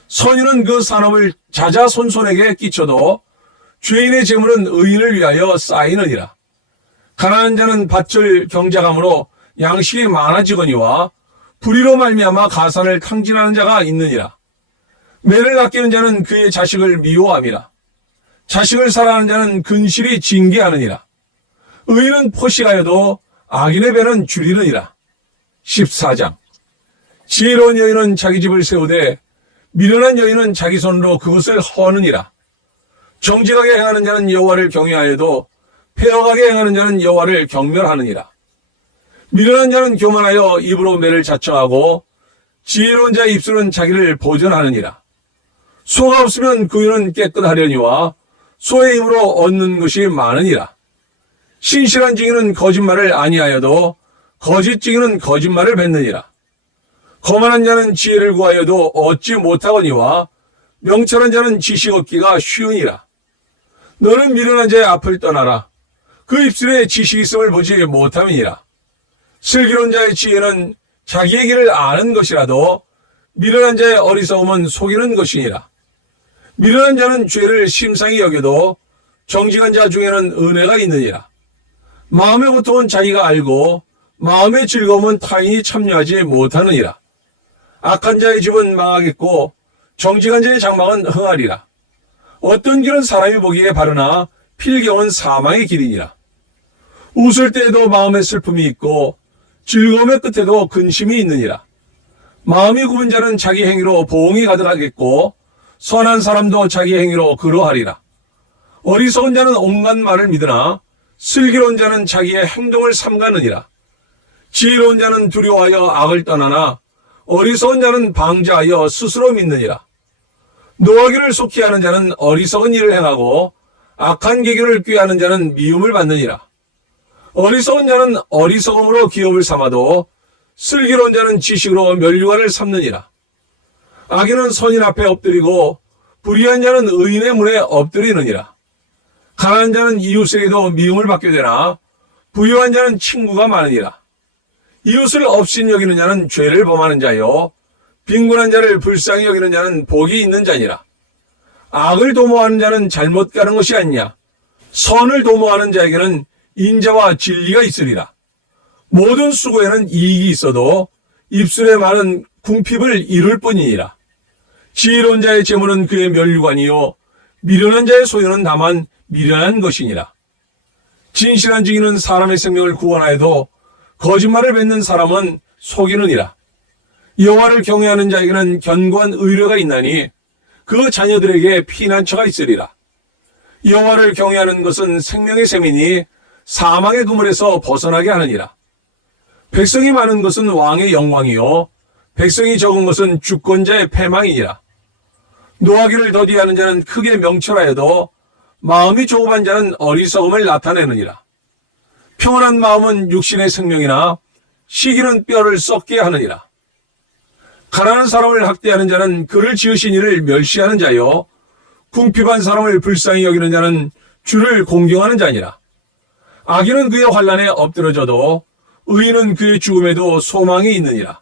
선인은 그 산업을 자자손손에게 끼쳐도 죄인의 재물은 의인을 위하여 쌓이느니라. 가난한 자는 밭을 경작함으로 양식이 많아지거니와 불의로 말미암아 가산을 탕진하는 자가 있느니라. 매를 아끼는 자는 그의 자식을 미워함이라. 자식을 사랑하는 자는 근실이 징계하느니라. 의인은 포식하여도 악인의 배는 줄이느니라. 14장. 지혜로운 여인은 자기 집을 세우되 미련한 여인은 자기 손으로 그것을 허느니라. 정직하게 행하는 자는 여호와를 경외하여도 패역하게 행하는 자는 여호와를 경멸하느니라. 미련한 자는 교만하여 입으로 매를 자청하고 지혜로운 자의 입술은 자기를 보존하느니라. 소가 없으면 구유는 깨끗하려니와 소의 힘으로 얻는 것이 많으니라. 신실한 증인은 거짓말을 아니하여도 거짓 증인은 거짓말을 뱉느니라. 거만한 자는 지혜를 구하여도 얻지 못하거니와 명철한 자는 지식 얻기가 쉬우니라. 너는 미련한 자의 앞을 떠나라. 그 입술에 지식이 있음을 보지 못함이니라. 슬기로운 자의 지혜는 자기의 길을 아는 것이라도 미련한 자의 어리석음은 속이는 것이니라. 미련한 자는 죄를 심상히 여겨도 정직한 자 중에는 은혜가 있느니라. 마음의 고통은 자기가 알고 마음의 즐거움은 타인이 참여하지 못하느니라. 악한 자의 집은 망하겠고 정직한 자의 장막은 흥하리라. 어떤 길은 사람이 보기에 바르나 필경은 사망의 길이니라. 웃을 때에도 마음의 슬픔이 있고 즐거움의 끝에도 근심이 있느니라. 마음이 굽은 자는 자기 행위로 보응이 가득하겠고 선한 사람도 자기 행위로 그러하리라. 어리석은 자는 온갖 말을 믿으나 슬기로운 자는 자기의 행동을 삼가느니라. 지혜로운 자는 두려워하여 악을 떠나나 어리석은 자는 방자하여 스스로 믿느니라. 노하기를 속히 하는 자는 어리석은 일을 행하고 악한 계교를 꾀하는 자는 미움을 받느니라. 어리석은 자는 어리석음으로 기업을 삼아도 슬기로운 자는 지식으로 면류관을 삼느니라. 악인은 선인 앞에 엎드리고 불의한 자는 의인의 문에 엎드리느니라. 강한 자는 이웃에게도 미움을 받게 되나 부유한 자는 친구가 많으니라. 이웃을 업신 여기는 자는 죄를 범하는 자요 빈곤한 자를 불쌍히 여기는 자는 복이 있는 자니라. 악을 도모하는 자는 잘못 가는 것이 아니냐. 선을 도모하는 자에게는 인자와 진리가 있으리라. 모든 수고에는 이익이 있어도 입술에 많은 궁핍을 이룰 뿐이니라. 지혜로운 자의 재물은 그의 면류관이요 미련한 자의 소유는 다만 미련한 것이니라. 진실한 증인은 사람의 생명을 구원하여도 거짓말을 뱉는 사람은 속이느니라. 여호와를 경외하는 자에게는 견고한 의뢰가 있나니 그 자녀들에게 피난처가 있으리라. 여호와를 경외하는 것은 생명의 셈이니 사망의 그물에서 벗어나게 하느니라. 백성이 많은 것은 왕의 영광이요 백성이 적은 것은 주권자의 패망이니라. 노하기를 더디하는 자는 크게 명철하여도 마음이 조급한 자는 어리석음을 나타내느니라. 평온한 마음은 육신의 생명이나 시기는 뼈를 썩게 하느니라. 가난한 사람을 학대하는 자는 그를 지으신 이를 멸시하는 자요 궁핍한 사람을 불쌍히 여기는 자는 주를 공경하는 자니라. 악인은 그의 환난에 엎드러져도 의인은 그의 죽음에도 소망이 있느니라.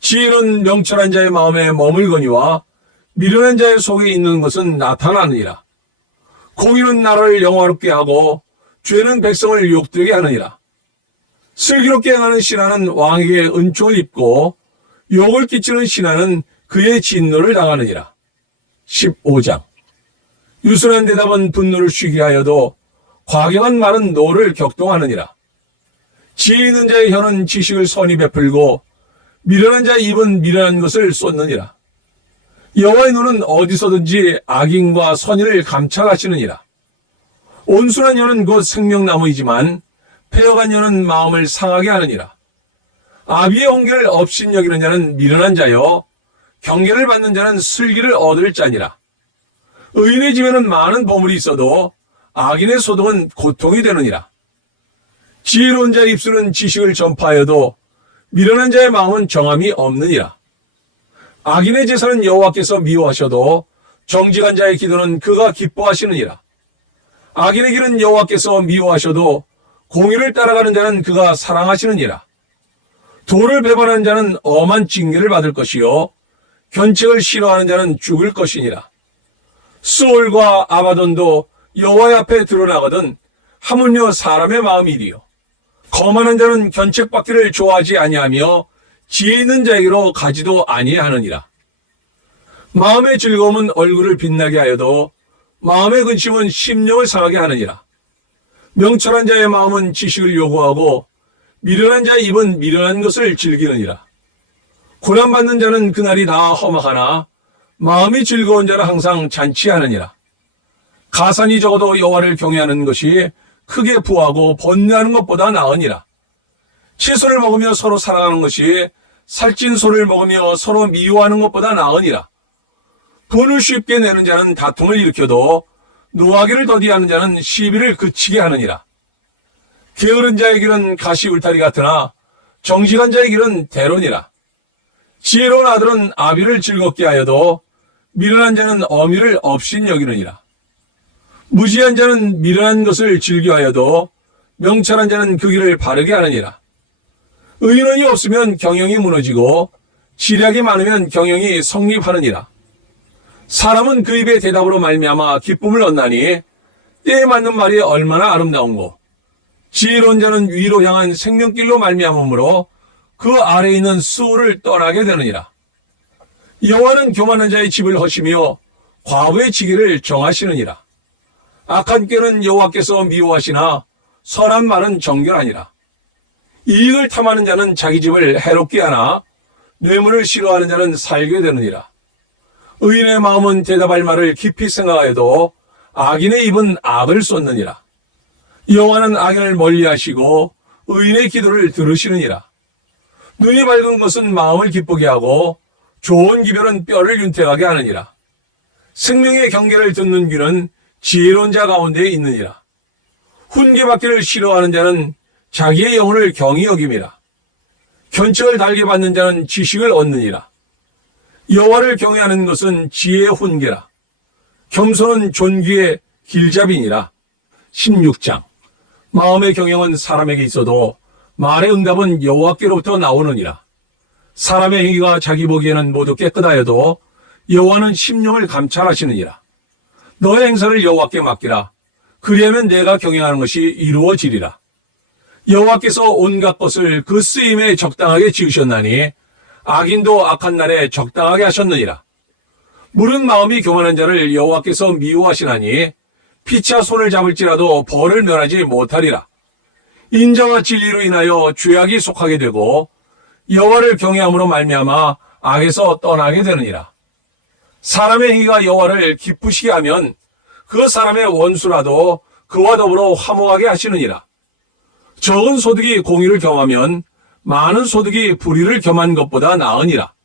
지혜는 명철한 자의 마음에 머물거니와 미련한 자의 속에 있는 것은 나타나느니라. 공의는 나라를 영화롭게 하고 죄는 백성을 욕되게 하느니라. 슬기롭게 행하는 신하는 왕에게 은총을 입고 욕을 끼치는 신하는 그의 진노를 당하느니라. 15장. 유순한 대답은 분노를 쉬게 하여도 과경한 말은 노를 격동하느니라. 지혜 있는 자의 혀는 지식을 선히 베풀고 미련한 자의 입은 미련한 것을 쏟느니라. 여호와의 눈은 어디서든지 악인과 선인을 감찰하시느니라. 온순한 혀는 곧 생명나무이지만 패역한 혀는 마음을 상하게 하느니라. 아비의 홍계를 업신 여기는 자는 미련한 자요 경계를 받는 자는 슬기를 얻을 자니라. 의인의 집에는 많은 보물이 있어도 악인의 소득은 고통이 되느니라. 지혜로운 자의 입술은 지식을 전파하여도 미련한 자의 마음은 정함이 없느니라. 악인의 제사는 여호와께서 미워하셔도 정직한 자의 기도는 그가 기뻐하시느니라. 악인의 길은 여호와께서 미워하셔도 공의를 따라가는 자는 그가 사랑하시느니라. 도를 배반하는 자는 엄한 징계를 받을 것이요 견책을 싫어하는 자는 죽을 것이니라. 수올과 아바돈도 여호와의 앞에 드러나거든 하물며 사람의 마음이리요. 거만한 자는 견책받기를 좋아하지 아니하며 지혜 있는 자에게로 가지도 아니하느니라. 마음의 즐거움은 얼굴을 빛나게 하여도 마음의 근심은 심령을 상하게 하느니라. 명철한 자의 마음은 지식을 요구하고 미련한 자의 입은 미련한 것을 즐기느니라. 고난받는 자는 그날이 다 험악하나 마음이 즐거운 자는 항상 잔치하느니라. 가산이 적어도 여호와를 경외하는 것이 크게 부하고 번뇌하는 것보다 나으니라. 채소를 먹으며 서로 사랑하는 것이 살찐 소를 먹으며 서로 미워하는 것보다 나으니라. 분을 쉽게 내는 자는 다툼을 일으켜도 노하기를 더디하는 자는 시비를 그치게 하느니라. 게으른 자의 길은 가시 울타리 같으나 정직한 자의 길은 대론이라. 지혜로운 아들은 아비를 즐겁게 하여도 미련한 자는 어미를 업신 여기느니라. 무지한 자는 미련한 것을 즐겨하여도 명철한 자는 그 길을 바르게 하느니라. 의인이 없으면 경영이 무너지고 지략이 많으면 경영이 성립하느니라. 사람은 그 입의 대답으로 말미암아 기쁨을 얻나니 때에 맞는 말이 얼마나 아름다운고. 지혜로운 자는 위로 향한 생명길로 말미암으므로 그 아래에 있는 수호를 떠나게 되느니라. 여호와는 교만한 자의 집을 허시며 과부의 지기를 정하시느니라. 악한 꾀는 여호와께서 미워하시나 선한 말은 정결하니라. 이익을 탐하는 자는 자기 집을 해롭게 하나 뇌물을 싫어하는 자는 살게 되느니라. 의인의 마음은 대답할 말을 깊이 생각하여도 악인의 입은 악을 쏟느니라. 여호와는 악인을 멀리하시고 의인의 기도를 들으시느니라. 눈이 밝은 것은 마음을 기쁘게 하고 좋은 기별은 뼈를 윤택하게 하느니라. 생명의 경계를 듣는 귀는 지혜로운 자 가운데 있느니라. 훈계받기를 싫어하는 자는 자기의 영혼을 경히 여김이라. 견책을 달게 받는 자는 지식을 얻느니라. 여호와를 경외하는 것은 지혜의 훈계라. 겸손은 존귀의 길잡이니라. 16장. 마음의 경영은 사람에게 있어도 말의 응답은 여호와께로부터 나오느니라. 사람의 행위가 자기 보기에는 모두 깨끗하여도 여호와는 심령을 감찰하시느니라. 너의 행사를 여호와께 맡기라. 그리하면 내가 경영하는 것이 이루어지리라. 여호와께서 온갖 것을 그 쓰임에 적당하게 지으셨나니 악인도 악한 날에 적당하게 하셨느니라. 무른 마음이 교만한 자를 여호와께서 미워하시나니 피차 손을 잡을지라도 벌을 면하지 못하리라. 인자와 진리로 인하여 죄악이 속하게 되고 여호와를 경외함으로 말미암아 악에서 떠나게 되느니라. 사람의 행위가 여호와를 기쁘시게 하면 그 사람의 원수라도 그와 더불어 화목하게 하시느니라. 적은 소득이 공의를 겸하면 많은 소득이 불의를 겸한 것보다 나으니라.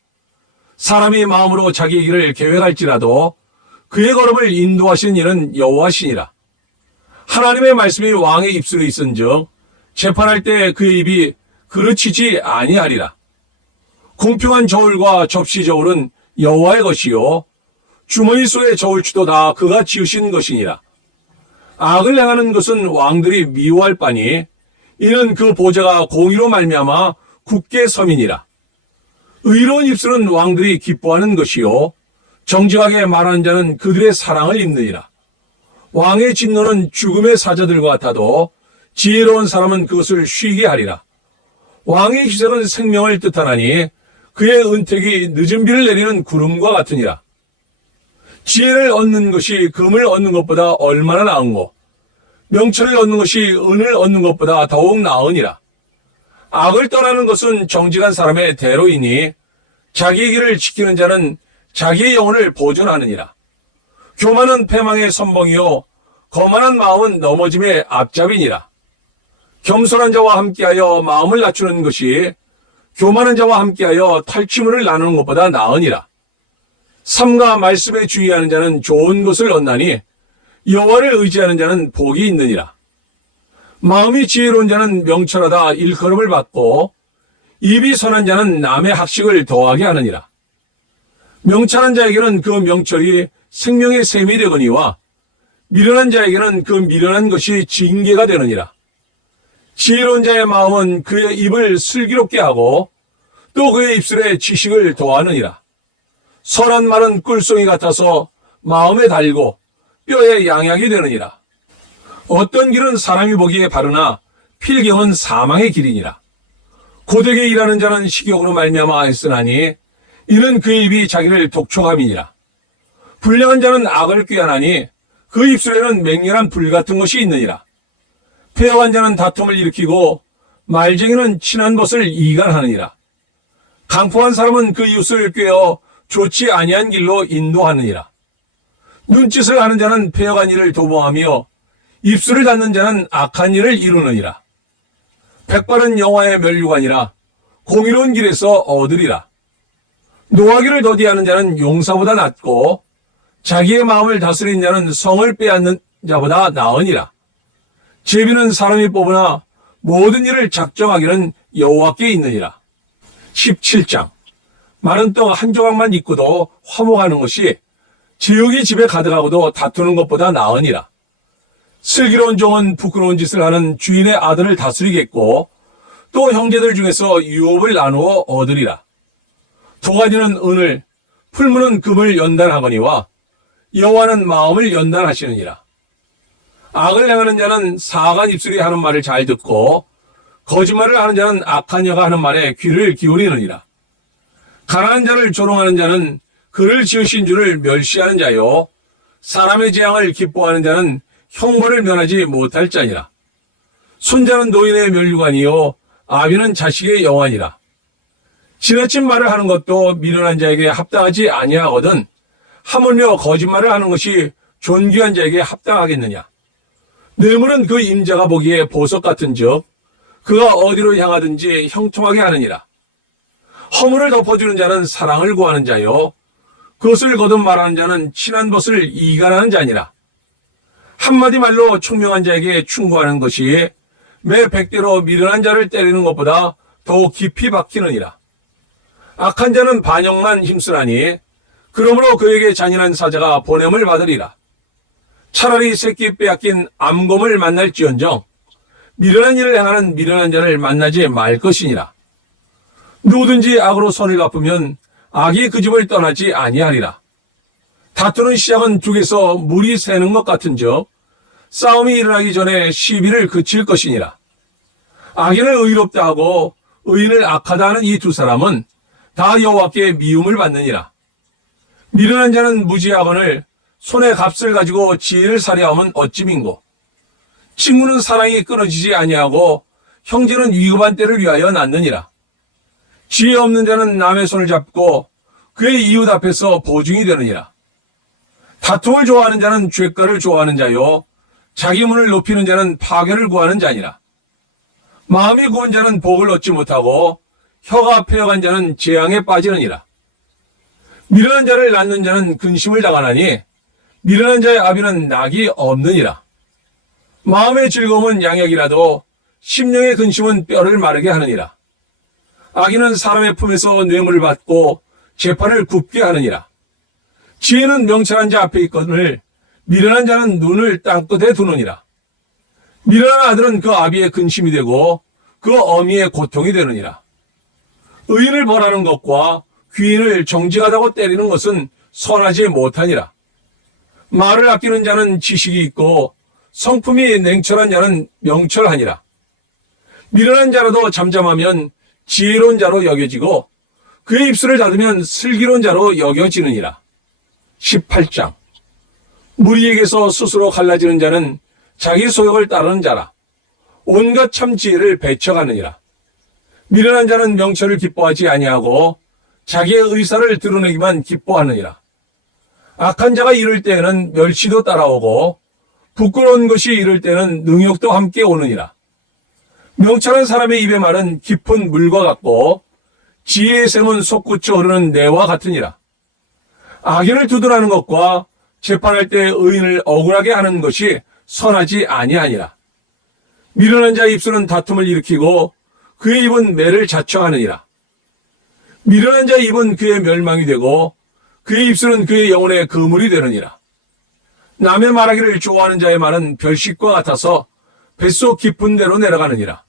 사람이 마음으로 자기 길을 계획할지라도 그의 걸음을 인도하시는 이는 여호와시니라. 하나님의 말씀이 왕의 입술에 있은즉 재판할 때 그의 입이 그르치지 아니하리라. 공평한 저울과 접시 저울은 여호와의 것이요 주머니 속의 저울추도 다 그가 지으신 것이니라. 악을 행하는 것은 왕들이 미워할 바니 이는 그 보좌가 공의로 말미암아 굳게 섬이니라. 의로운 입술은 왕들이 기뻐하는 것이요 정직하게 말하는 자는 그들의 사랑을 입느니라. 왕의 진노는 죽음의 사자들과 같아도 지혜로운 사람은 그것을 쉬게 하리라. 왕의 희생은 생명을 뜻하나니 그의 은택이 늦은 비를 내리는 구름과 같으니라. 지혜를 얻는 것이 금을 얻는 것보다 얼마나 나은고 명철을 얻는 것이 은을 얻는 것보다 더욱 나으니라. 악을 떠나는 것은 정직한 사람의 대로이니 자기의 길을 지키는 자는 자기의 영혼을 보존하느니라. 교만은 패망의 선봉이요 거만한 마음은 넘어짐의 앞잡이니라. 겸손한 자와 함께하여 마음을 낮추는 것이 교만한 자와 함께하여 탈취물을 나누는 것보다 나으니라. 삼가 말씀에 주의하는 자는 좋은 것을 얻나니 여호와를 의지하는 자는 복이 있느니라. 마음이 지혜로운 자는 명철하다 일컬음을 받고 입이 선한 자는 남의 학식을 더하게 하느니라. 명철한 자에게는 그 명철이 생명의 샘이 되거니와 미련한 자에게는 그 미련한 것이 징계가 되느니라. 지혜로운 자의 마음은 그의 입을 슬기롭게 하고 또 그의 입술에 지식을 더하느니라. 선한 말은 꿀송이 같아서 마음에 달고 뼈에 양약이 되느니라. 어떤 길은 사람이 보기에 바르나 필경은 사망의 길이니라. 고되게 일하는 자는 식욕으로 말미암아 애쓰나니 이는 그의 입이 자기를 독촉함이니라. 불량한 자는 악을 꾀하나니 그 입술에는 맹렬한 불 같은 것이 있느니라. 패역한 자는 다툼을 일으키고 말쟁이는 친한 것을 이간하느니라. 강포한 사람은 그 이웃을 꾀어 좋지 아니한 길로 인도하느니라. 눈짓을 하는 자는 패역한 일을 도모하며 입술을 닫는 자는 악한 일을 이루느니라. 백발은 영화의 면류관이라 공의로운 길에서 얻으리라. 노하기를 더디하는 자는 용사보다 낫고 자기의 마음을 다스리는 자는 성을 빼앗는 자보다 나으니라. 제비는 사람이 뽑으나 모든 일을 작정하기는 여호와께 있느니라. 17장. 마른 떡 한 조각만 익고도 화목하는 것이 지옥이 집에 가득하고도 다투는 것보다 나으니라. 슬기로운 종은 부끄러운 짓을 하는 주인의 아들을 다스리겠고 또 형제들 중에서 유업을 나누어 얻으리라. 도가니는 은을, 풀무는 금을 연단하거니와 여호와는 마음을 연단하시느니라. 악을 행하는 자는 사악한 입술이 하는 말을 잘 듣고 거짓말을 하는 자는 악한 여가 하는 말에 귀를 기울이느니라. 가난한 자를 조롱하는 자는 그를 지으신 주를 멸시하는 자요, 사람의 재앙을 기뻐하는 자는 형벌을 면하지 못할 자니라. 손자는 노인의 면류관이요 아비는 자식의 영환이라. 지나친 말을 하는 것도 미련한 자에게 합당하지 아니하거든 하물며 거짓말을 하는 것이 존귀한 자에게 합당하겠느냐. 뇌물은 그 임자가 보기에 보석 같은즉 그가 어디로 향하든지 형통하게 하느니라. 허물을 덮어주는 자는 사랑을 구하는 자요, 그것을 거듭 말하는 자는 친한 것을 이간하는 자니라. 한마디 말로 총명한 자에게 충고하는 것이 매 100대로 미련한 자를 때리는 것보다 더욱 깊이 박히느니라. 악한 자는 반역만 힘쓰나니 그러므로 그에게 잔인한 사자가 보냄을 받으리라. 차라리 새끼 빼앗긴 암곰을 만날지언정 미련한 일을 행하는 미련한 자를 만나지 말 것이니라. 누구든지 악으로 선을 갚으면 악이 그 집을 떠나지 아니하리라. 다투는 시작은 죽에서 물이 새는 것 같은즉 싸움이 일어나기 전에 시비를 그칠 것이니라. 악인을 의롭다 하고 의인을 악하다 하는 이 두 사람은 다 여호와께 미움을 받느니라. 미련한 자는 무지하거늘 손에 값을 가지고 지혜를 살해하면 어찌민고. 친구는 사랑이 끊어지지 아니하고 형제는 위급한 때를 위하여 낳느니라. 지혜 없는 자는 남의 손을 잡고 그의 이웃 앞에서 보증이 되느니라. 다툼을 좋아하는 자는 죄가를 좋아하는 자요, 자기 문을 높이는 자는 파괴를 구하는 자니라. 마음이 고운 자는 복을 얻지 못하고 혀가 패어간 자는 재앙에 빠지느니라. 미련한 자를 낳는 자는 근심을 당하나니 미련한 자의 아비는 낙이 없느니라. 마음의 즐거움은 양약이라도 심령의 근심은 뼈를 마르게 하느니라. 악인은 사람의 품에서 뇌물을 받고 재판을 굽게 하느니라. 지혜는 명철한 자 앞에 있거늘 미련한 자는 눈을 땅끝에 두느니라. 미련한 아들은 그 아비의 근심이 되고 그 어미의 고통이 되느니라. 의인을 벌하는 것과 귀인을 정직하다고 때리는 것은 선하지 못하니라. 말을 아끼는 자는 지식이 있고 성품이 냉철한 자는 명철하니라. 미련한 자라도 잠잠하면 지혜로운 자로 여겨지고 그의 입술을 닫으면 슬기로운 자로 여겨지느니라. 18장. 무리에게서 스스로 갈라지는 자는 자기 소욕을 따르는 자라. 온갖 참 지혜를 배척하느니라. 미련한 자는 명철을 기뻐하지 아니하고 자기의 의사를 드러내기만 기뻐하느니라. 악한 자가 이를 때에는 멸시도 따라오고 부끄러운 것이 이를 때는 능욕도 함께 오느니라. 명철한 사람의 입의 말은 깊은 물과 같고 지혜의 샘은 솟구쳐 흐르는 내와 같으니라. 악인을 두둔하는 것과 재판할 때 의인을 억울하게 하는 것이 선하지 아니하니라. 미련한 자의 입술은 다툼을 일으키고 그의 입은 매를 자청하느니라. 미련한 자의 입은 그의 멸망이 되고 그의 입술은 그의 영혼의 그물이 되느니라. 남의 말하기를 좋아하는 자의 말은 별식과 같아서 뱃속 깊은 데로 내려가느니라.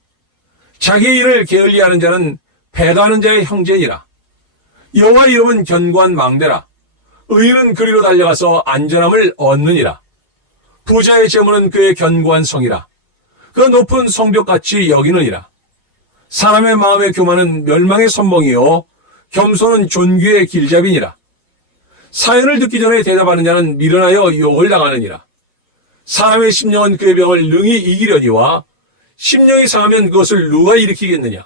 자기의 일을 게을리하는 자는 배가하는 자의 형제니라. 여호와 이름은 견고한 망대라. 의인은 그리로 달려가서 안전함을 얻느니라. 부자의 재물은 그의 견고한 성이라. 그 높은 성벽같이 여기느니라. 사람의 마음의 교만은 멸망의 선봉이요 겸손은 존귀의 길잡이니라. 사연을 듣기 전에 대답하는 자는 미련하여 욕을 당하느니라. 사람의 심령은 그의 병을 능히 이기려니와 심령이 상하면 그것을 누가 일으키겠느냐.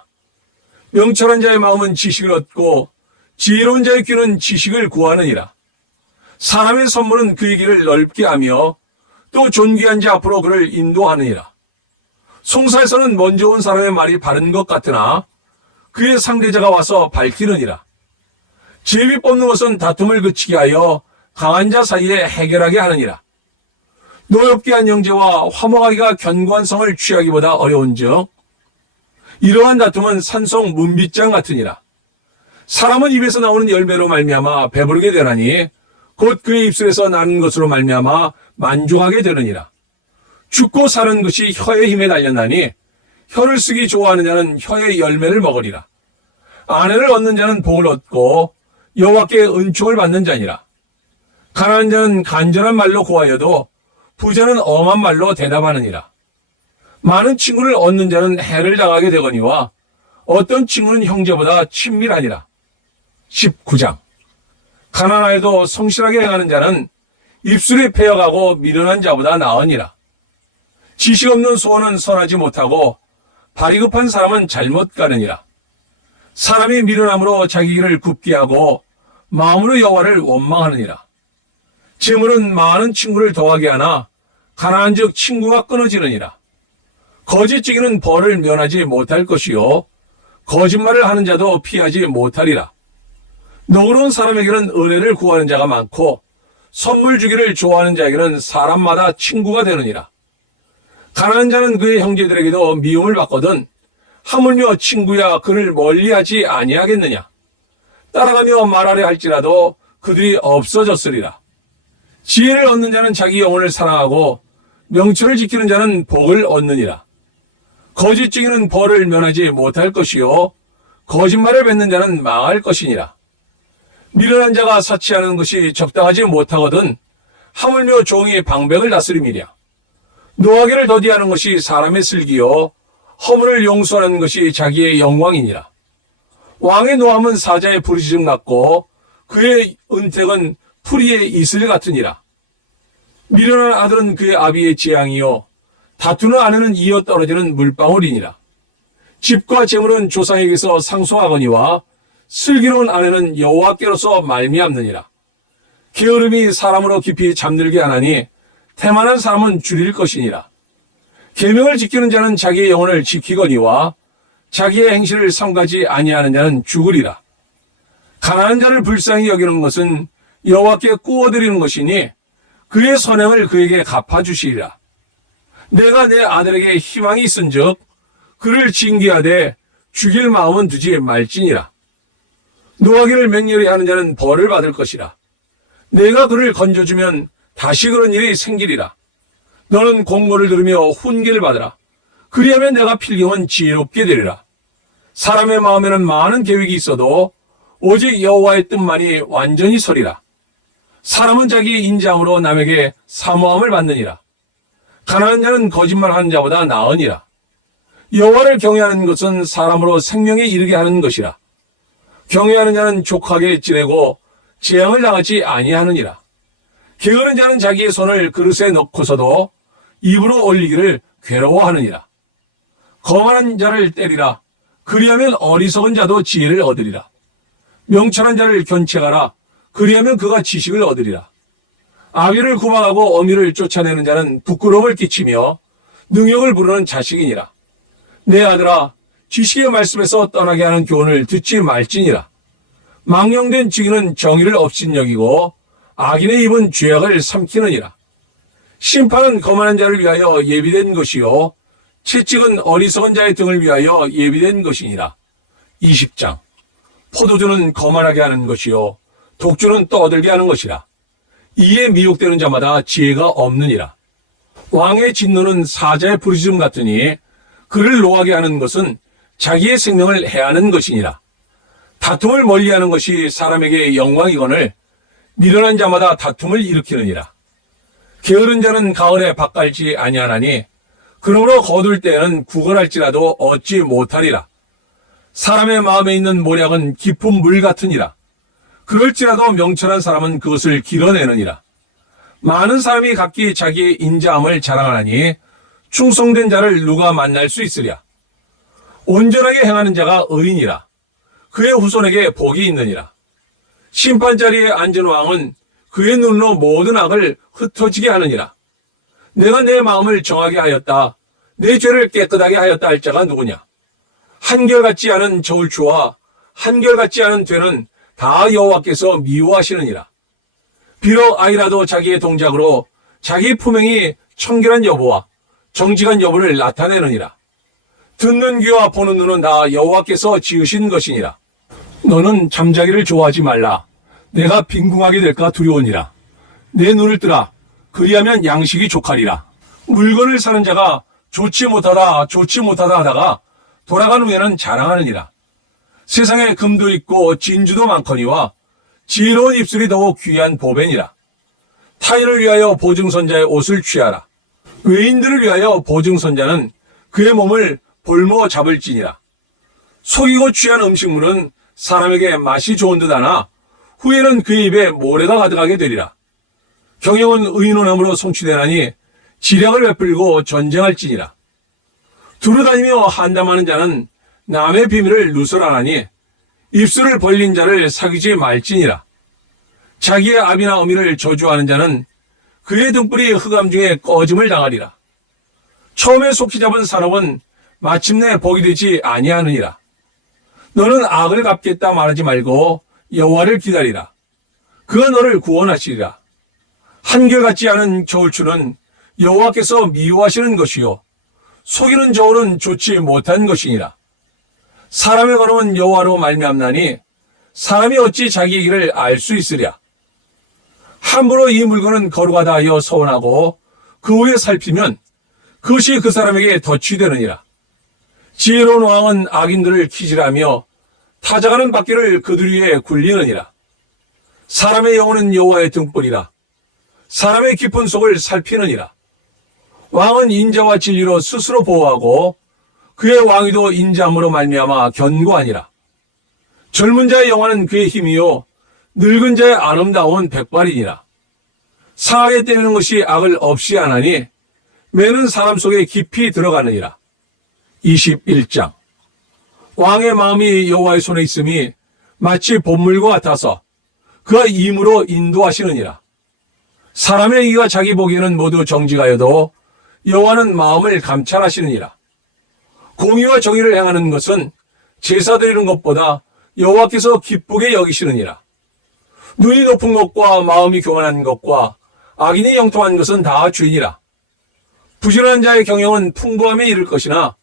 명철한 자의 마음은 지식을 얻고 지혜로운 자의 귀는 지식을 구하느니라. 사람의 선물은 그의 길을 넓게 하며 또 존귀한 자 앞으로 그를 인도하느니라. 송사에서는 먼저 온 사람의 말이 바른 것 같으나 그의 상대자가 와서 밝히느니라. 제비 뽑는 것은 다툼을 그치게 하여 강한 자 사이에 해결하게 하느니라. 노엽게 한 형제와 화목하기가 견고한 성을 취하기보다 어려운즉 이러한 다툼은 산속 문빗장 같으니라. 사람은 입에서 나오는 열매로 말미암아 배부르게 되나니 곧 그의 입술에서 나는 것으로 말미암아 만족하게 되느니라. 죽고 사는 것이 혀의 힘에 달렸나니 혀를 쓰기 좋아하는 자는 혀의 열매를 먹으리라. 아내를 얻는 자는 복을 얻고 여호와께 은총을 받는 자니라. 가난한 자는 간절한 말로 고하여도 부자는 엄한 말로 대답하느니라. 많은 친구를 얻는 자는 해를 당하게 되거니와 어떤 친구는 형제보다 친밀하니라. 19장. 가난하여도 성실하게 행하는 자는 입술이 패여가고 미련한 자보다 나으니라. 지식 없는 소원은 선하지 못하고 발이 급한 사람은 잘못 가느니라. 사람이 미련함으로 자기 길을 굽게 하고 마음으로 여호와를 원망하느니라. 재물은 많은 친구를 더하게 하나 가난한즉 친구가 끊어지느니라. 거짓증인은 벌을 면하지 못할 것이요 거짓말을 하는 자도 피하지 못하리라. 너그러운 사람에게는 은혜를 구하는 자가 많고 선물 주기를 좋아하는 자에게는 사람마다 친구가 되느니라. 가난한 자는 그의 형제들에게도 미움을 받거든 하물며 친구야 그를 멀리하지 아니하겠느냐. 따라가며 말하려 할지라도 그들이 없어졌으리라. 지혜를 얻는 자는 자기 영혼을 사랑하고 명철을 지키는 자는 복을 얻느니라. 거짓증인은 벌을 면하지 못할 것이요 거짓말을 뱉는 자는 망할 것이니라. 미련한 자가 사치하는 것이 적당하지 못하거든 하물며 종이 방백을 다스림이랴. 노하기를 더디하는 것이 사람의 슬기요 허물을 용서하는 것이 자기의 영광이니라. 왕의 노함은 사자의 부르짖음 같고 그의 은택은 풀이의 이슬 같으니라. 미련한 아들은 그의 아비의 재앙이요 다투는 아내는 이어 떨어지는 물방울이니라. 집과 재물은 조상에게서 상속하거니와 슬기로운 아내는 여호와께로서 말미암느니라. 게으름이 사람으로 깊이 잠들게 하나니 태만한 사람은 줄일 것이니라. 계명을 지키는 자는 자기의 영혼을 지키거니와 자기의 행실을 삼가지 아니하는 자는 죽으리라. 가난한 자를 불쌍히 여기는 것은 여호와께 꾸어드리는 것이니 그의 선행을 그에게 갚아주시리라. 내가 내 아들에게 희망이 있은즉 그를 징계하되 죽일 마음은 두지 말지니라. 노하기를 맹렬히 하는 자는 벌을 받을 것이라. 내가 그를 건져주면 다시 그런 일이 생기리라. 너는 공고를 들으며 훈계를 받으라. 그리하면 내가 필경은 지혜롭게 되리라. 사람의 마음에는 많은 계획이 있어도 오직 여호와의 뜻만이 완전히 서리라. 사람은 자기 인자함으로 남에게 사모함을 받느니라. 가난한 자는 거짓말하는 자보다 나으니라. 여호와를 경외하는 것은 사람으로 생명에 이르게 하는 것이라. 경외하는 자는 족하게 지내고 재앙을 당하지 아니하느니라. 게으른 자는 자기의 손을 그릇에 넣고서도 입으로 올리기를 괴로워하느니라. 거만한 자를 때리라. 그리하면 어리석은 자도 지혜를 얻으리라. 명철한 자를 견책하라. 그리하면 그가 지식을 얻으리라. 아비를 구박하고 어미를 쫓아내는 자는 부끄러움을 끼치며 능욕을 부르는 자식이니라. 내 아들아, 지식의 말씀에서 떠나게 하는 교훈을 듣지 말지니라. 망령된 증인은 정의를 업신여기고 악인의 입은 죄악을 삼키느니라. 심판은 거만한 자를 위하여 예비된 것이요 채찍은 어리석은 자의 등을 위하여 예비된 것이니라. 20장. 포도주는 거만하게 하는 것이요 독주는 떠들게 하는 것이라. 이에 미혹되는 자마다 지혜가 없느니라. 왕의 진노는 사자의 부르짖음 같으니 그를 노하게 하는 것은 자기의 생명을 해하는 것이니라. 다툼을 멀리하는 것이 사람에게 영광이거늘 미련한 자마다 다툼을 일으키느니라. 게으른 자는 가을에 밭갈지 아니하나니 그러므로 거둘 때에는 구걸할지라도 얻지 못하리라. 사람의 마음에 있는 모략은 깊은 물 같으니라. 그럴지라도 명철한 사람은 그것을 길어내느니라. 많은 사람이 각기 자기의 인자함을 자랑하나니 충성된 자를 누가 만날 수 있으랴. 온전하게 행하는 자가 의인이라. 그의 후손에게 복이 있느니라. 심판자리에 앉은 왕은 그의 눈으로 모든 악을 흩어지게 하느니라. 내가 내 마음을 정하게 하였다. 내 죄를 깨끗하게 하였다 할 자가 누구냐. 한결같지 않은 저울추와 한결같지 않은 되는 다 여호와께서 미워하시느니라. 비록 아이라도 자기의 동작으로 자기 품행이 청결한 여부와 정직한 여부를 나타내느니라. 듣는 귀와 보는 눈은 다 여호와께서 지으신 것이니라. 너는 잠자기를 좋아하지 말라. 내가 빈궁하게 될까 두려우니라. 내 눈을 뜨라. 그리하면 양식이 족하리라. 물건을 사는 자가 좋지 못하다 하다가 돌아간 후에는 자랑하느니라. 세상에 금도 있고 진주도 많거니와 지혜로운 입술이 더욱 귀한 보배니라. 타인을 위하여 보증선자의 옷을 취하라. 외인들을 위하여 보증선자는 그의 몸을 볼모 잡을지니라. 속이고 취한 음식물은 사람에게 맛이 좋은 듯 하나 후에는 그의 입에 모래가 가득하게 되리라. 경영은 의논함으로 성취되나니 지략을 베풀고 전쟁할지니라. 두루다니며 한담하는 자는 남의 비밀을 누설하나니 입술을 벌린 자를 사귀지 말지니라. 자기의 아비나 어미를 저주하는 자는 그의 등불이 흑암 중에 꺼짐을 당하리라. 처음에 속히 잡은 사람은 마침내 복이 되지 아니하느니라. 너는 악을 갚겠다 말하지 말고 여호와를 기다리라. 그가 너를 구원하시리라. 한결같지 않은 저울추는 여호와께서 미워하시는 것이요 속이는 저울은 좋지 못한 것이니라. 사람의 걸음은 여호와로 말미암나니 사람이 어찌 자기의 길을 알 수 있으랴. 함부로 이 물건은 거룩하다 하여 서원하고 그 후에 살피면 그것이 그 사람에게 덫이 되느니라. 지혜로운 왕은 악인들을 키질하며 타작하는 바퀴를 그들 위에 굴리느니라. 사람의 영혼은 여호와의 등불이라. 사람의 깊은 속을 살피느니라. 왕은 인자와 진리로 스스로 보호하고 그의 왕위도 인자함으로 말미암아 견고하니라. 젊은 자의 영화는 그의 힘이요 늙은 자의 아름다운 백발이니라. 상하게 때리는 것이 악을 없이 하나니 매는 사람 속에 깊이 들어가느니라. 21장. 왕의 마음이 여호와의 손에 있음이 마치 봇물과 같아서 그가 임으로 인도하시느니라. 사람의 의가 자기 보기에는 모두 정직하여도 여호와는 마음을 감찰하시느니라. 공의와 정의를 행하는 것은 제사 드리는 것보다 여호와께서 기쁘게 여기시느니라. 눈이 높은 것과 마음이 교만한 것과 악인이 영통한 것은 다 죄니라. 부지런한 자의 경영은 풍부함에 이를 것이나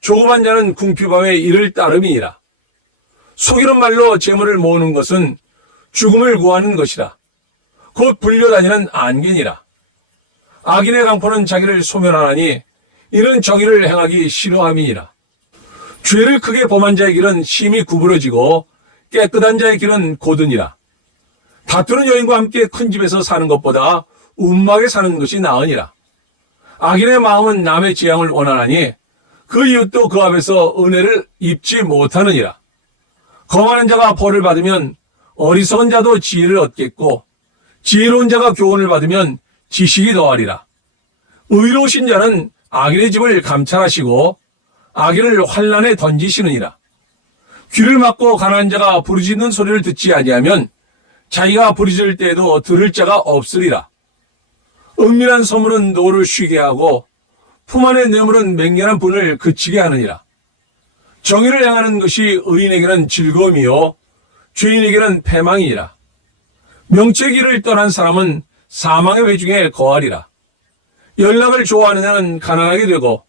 조급한 자는 궁핍함에 이를 따름이니라. 속이는 말로 재물을 모으는 것은 죽음을 구하는 것이라. 곧 불려다니는 안개니라. 악인의 강포는 자기를 소멸하나니 이는 정의를 행하기 싫어함이니라. 죄를 크게 범한 자의 길은 심히 구부러지고 깨끗한 자의 길은 고드니라. 다투는 여인과 함께 큰 집에서 사는 것보다 움막에 사는 것이 나으니라. 악인의 마음은 남의 재앙을 원하나니 그 이웃도 그 앞에서 은혜를 입지 못하느니라. 거만한 자가 벌을 받으면 어리석은 자도 지혜를 얻겠고 지혜로운 자가 교훈을 받으면 지식이 더하리라. 의로우신 자는 악인의 집을 감찰하시고 악인을 환난에 던지시느니라. 귀를 막고 가난한 자가 부르짖는 소리를 듣지 아니하면 자기가 부르짖을 때에도 들을 자가 없으리라. 은밀한 소문은 노를 쉬게 하고 품 안의 뇌물은 맹렬한 분을 그치게 하느니라. 정의를 행하는 것이 의인에게는 즐거움이요 죄인에게는 패망이니라. 명철의 길을 떠난 사람은 사망의 회중에 거하리라. 연락을 좋아하는 자는 가난하게 되고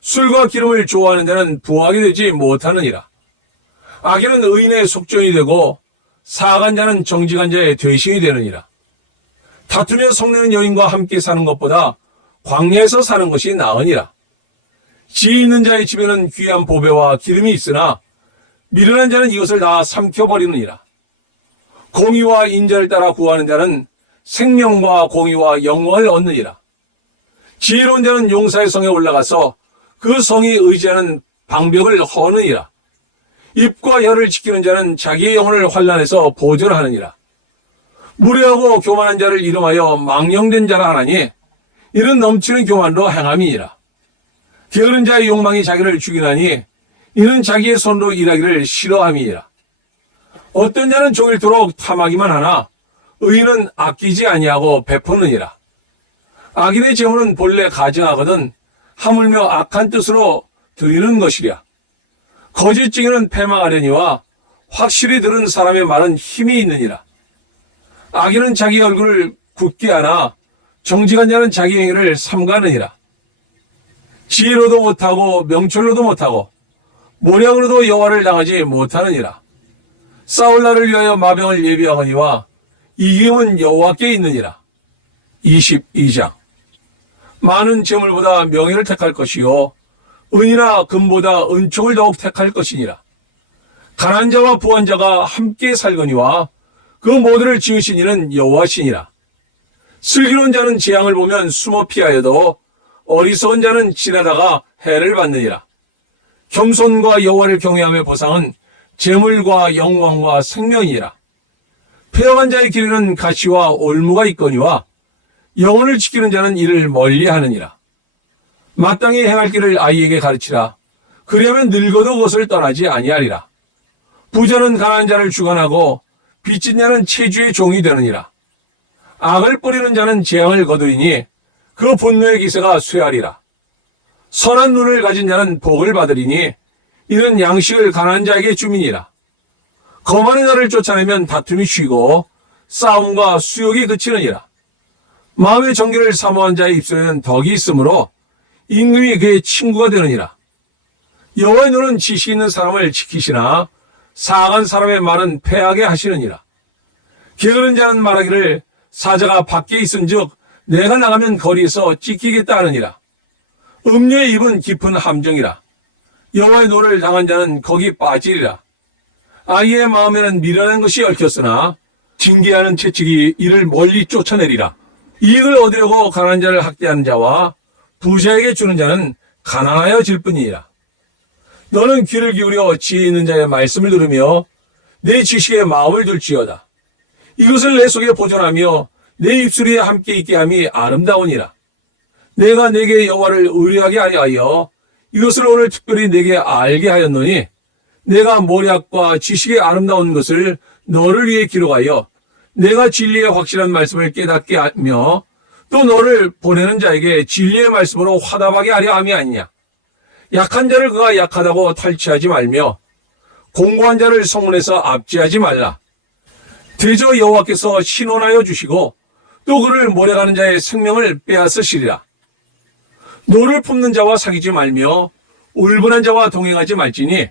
술과 기름을 좋아하는 자는 부하게 되지 못하느니라. 악인은 의인의 속전이 되고 사악한 자는 정직한 자의 되심이 되느니라. 다투며 성내는 여인과 함께 사는 것보다 광야에서 사는 것이 나으니라. 지혜 있는 자의 집에는 귀한 보배와 기름이 있으나 미련한 자는 이것을 다 삼켜버리느니라. 공의와 인자를 따라 구하는 자는 생명과 공의와 영광을 얻느니라. 지혜로운 자는 용사의 성에 올라가서 그 성이 의지하는 방벽을 허느니라. 입과 혀를 지키는 자는 자기의 영혼을 환난에서 보존하느니라. 무례하고 교만한 자를 이름하여 망령된 자라 하나니 이는 넘치는 교만으로 행함이니라. 게으른 자의 욕망이 자기를 죽이나니 이는 자기의 손으로 일하기를 싫어함이니라. 어떤 자는 종일토록 탐하기만 하나 의인은 아끼지 아니하고 베푸느니라. 악인의 재물은 본래 가증하거든 하물며 악한 뜻으로 드리는 것이랴. 거짓 증인은 패망하려니와 확실히 들은 사람의 말은 힘이 있느니라. 악인은 자기 얼굴을 굳게 하나 정직한 자는 자기 행위를 삼가느니라. 지혜로도 못하고 명철로도 못하고 모략으로도 여호와를 당하지 못하느니라. 싸울 날을 위하여 마병을 예비하거니와 이김은 여호와께 있느니라. 22장. 많은 재물보다 명예를 택할 것이요 은이나 금보다 은총을 더욱 택할 것이니라. 가난한 자와 부한 자가 함께 살거니와 그 모두를 지으신 이는 여호와시니라. 슬기로운 자는 재앙을 보면 숨어 피하여도 어리석은 자는 지나다가 해를 받느니라. 겸손과 여호와를 경외함의 보상은 재물과 영광과 생명이라. 패역한 자의 길에는 가시와 올무가 있거니와 영혼을 지키는 자는 이를 멀리하느니라. 마땅히 행할 길을 아이에게 가르치라. 그리하면 늙어도 그것을 떠나지 아니하리라. 부자는 가난한 자를 주관하고 빚진 자는 체주의 종이 되느니라. 악을 뿌리는 자는 재앙을 거두리니 그 분노의 기세가 쇠하리라. 선한 눈을 가진 자는 복을 받으리니 이는 양식을 가난한 자에게 주민이라. 거만한 자를 쫓아내면 다툼이 쉬고 싸움과 수욕이 그치느니라. 마음의 정결을 사모한 자의 입술에는 덕이 있으므로 임금이 그의 친구가 되느니라. 여호와의 눈은 지식 있는 사람을 지키시나 사악한 사람의 말은 패하게 하시느니라. 게으른 자는 말하기를 사자가 밖에 있은즉 내가 나가면 거리에서 찢기겠다 하느니라. 음녀의 입은 깊은 함정이라. 여호와의 노를 당한 자는 거기 빠지리라. 아이의 마음에는 미련한 것이 얽혔으나 징계하는 채찍이 이를 멀리 쫓아내리라. 이익을 얻으려고 가난한 자를 학대하는 자와 부자에게 주는 자는 가난하여질 뿐이니라. 너는 귀를 기울여 지혜 있는 자의 말씀을 들으며 내 지식에 마음을 둘지어다. 이것을 내 속에 보존하며 내 입술이 함께 있게 함이 아름다우니라. 내가 내게 여호와를 의뢰하게 하려 하여 이것을 오늘 특별히 내게 알게 하였노니 내가 모략과 지식의 아름다운 것을 너를 위해 기록하여 내가 진리의 확실한 말씀을 깨닫게 하며 또 너를 보내는 자에게 진리의 말씀으로 화답하게 하려 함이 아니냐. 약한 자를 그가 약하다고 탈취하지 말며 공고한 자를 성문에서 압제하지 말라. 대저 여호와께서 신원하여 주시고 또 그를 모략하는 자의 생명을 빼앗으시리라. 노를 품는 자와 사귀지 말며 울분한 자와 동행하지 말지니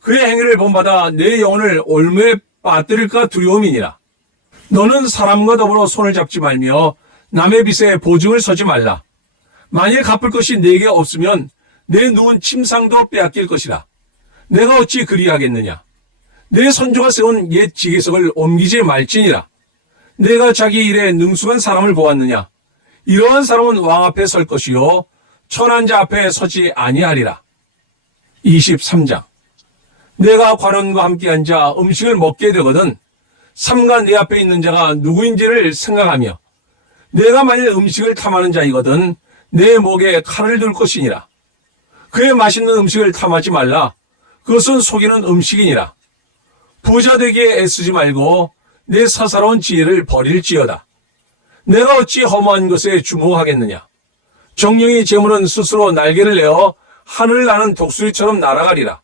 그의 행위를 본받아 내 영혼을 올무에 빠뜨릴까 두려움이니라. 너는 사람과 더불어 손을 잡지 말며 남의 빚에 보증을 서지 말라. 만일 갚을 것이 내게 없으면 내 누운 침상도 빼앗길 것이라. 내가 어찌 그리하겠느냐. 내 선조가 세운 옛 지계석을 옮기지 말지니라. 내가 자기 일에 능숙한 사람을 보았느냐. 이러한 사람은 왕 앞에 설 것이요 천한 자 앞에 서지 아니하리라. 23장. 내가 관원과 함께 앉아 음식을 먹게 되거든 삼가 내 앞에 있는 자가 누구인지를 생각하며 내가 만일 음식을 탐하는 자이거든 내 목에 칼을 둘 것이니라. 그의 맛있는 음식을 탐하지 말라. 그것은 속이는 음식이니라. 부자 되기에 애쓰지 말고 내 사사로운 지혜를 버릴지어다. 내가 어찌 허무한 것에 주목하겠느냐. 정령이 재물은 스스로 날개를 내어 하늘을 나는 독수리처럼 날아가리라.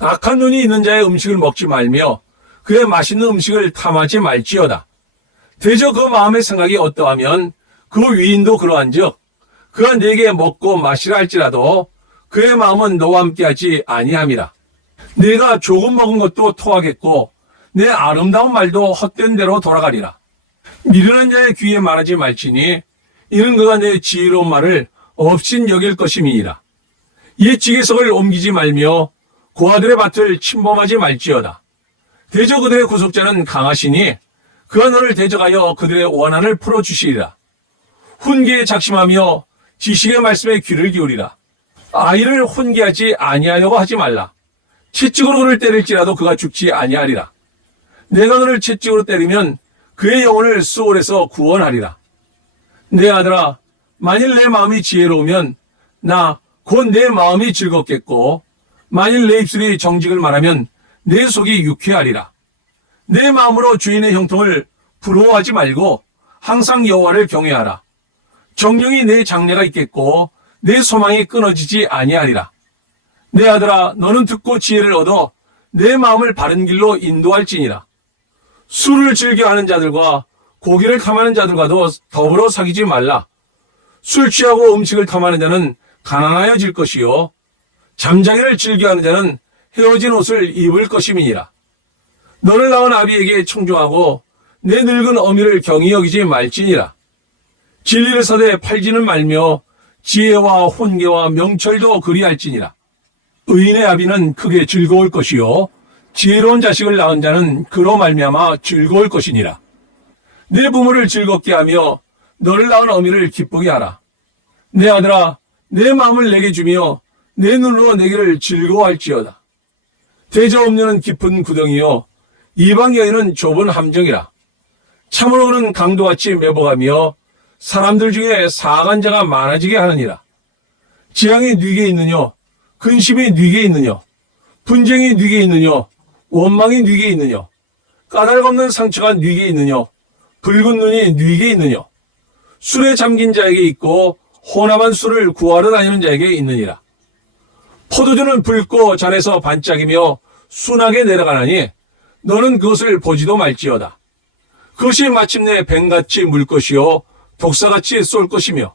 악한 눈이 있는 자의 음식을 먹지 말며 그의 맛있는 음식을 탐하지 말지어다. 대저 그 마음의 생각이 어떠하면 그 위인도 그러한즉 그가 네게 먹고 마시라 할지라도 그의 마음은 너와 함께하지 아니함이라. 네가 조금 먹은 것도 토하겠고 내 아름다운 말도 헛된 대로 돌아가리라. 미련한 자의 귀에 말하지 말지니 이는 그가 내 지혜로운 말을 없인 여길 것임이니라. 옛 지계석을 옮기지 말며 고아들의 밭을 침범하지 말지어다. 대저 그들의 구속자는 강하시니 그가 너를 대적하여 그들의 원한을 풀어주시리라. 훈계에 작심하며 지식의 말씀에 귀를 기울이라. 아이를 훈계하지 아니하려고 하지 말라. 채찍으로 그를 때릴지라도 그가 죽지 아니하리라. 내가 너를 채찍으로 때리면 그의 영혼을 수월에서 구원하리라. 내 아들아, 만일 내 마음이 지혜로우면 나 곧 내 마음이 즐겁겠고 만일 내 입술이 정직을 말하면 내 속이 유쾌하리라. 내 마음으로 주인의 형통을 부러워하지 말고 항상 여호와를 경외하라. 정령이 내 장래가 있겠고 내 소망이 끊어지지 아니하리라. 내 아들아, 너는 듣고 지혜를 얻어 내 마음을 바른 길로 인도할지니라. 술을 즐겨하는 자들과 고기를 탐하는 자들과도 더불어 사귀지 말라. 술 취하고 음식을 탐하는 자는 가난하여질 것이요 잠자기를 즐겨하는 자는 헤어진 옷을 입을 것임이니라. 너를 낳은 아비에게 청종하고 내 늙은 어미를 경히 여기지 말지니라. 진리를 서되 팔지는 말며 지혜와 훈계와 명철도 그리할지니라. 의인의 아비는 크게 즐거울 것이요 지혜로운 자식을 낳은 자는 그로 말미암아 즐거울 것이니라. 내 부모를 즐겁게 하며 너를 낳은 어미를 기쁘게 하라. 내 아들아, 내 마음을 내게 주며 내 눈으로 내게를 즐거워할지어다. 대저업녀는 깊은 구덩이요 이방 여인은 좁은 함정이라. 참으로 그는 강도같이 매복하며 사람들 중에 사악한 자가 많아지게 하느니라. 재앙이 네게 있느뇨? 근심이 네게 있느뇨? 분쟁이 네게 있느뇨? 원망이 네게 있느뇨? 까닭없는 상처가 네게 있느뇨? 붉은 눈이 네게 있느뇨? 술에 잠긴 자에게 있고 혼합한 술을 구하러 다니는 자에게 있느니라. 포도주는 붉고 잔에서 반짝이며 순하게 내려가나니 너는 그것을 보지도 말지어다. 그것이 마침내 뱀같이 물 것이요 독사같이 쏠 것이며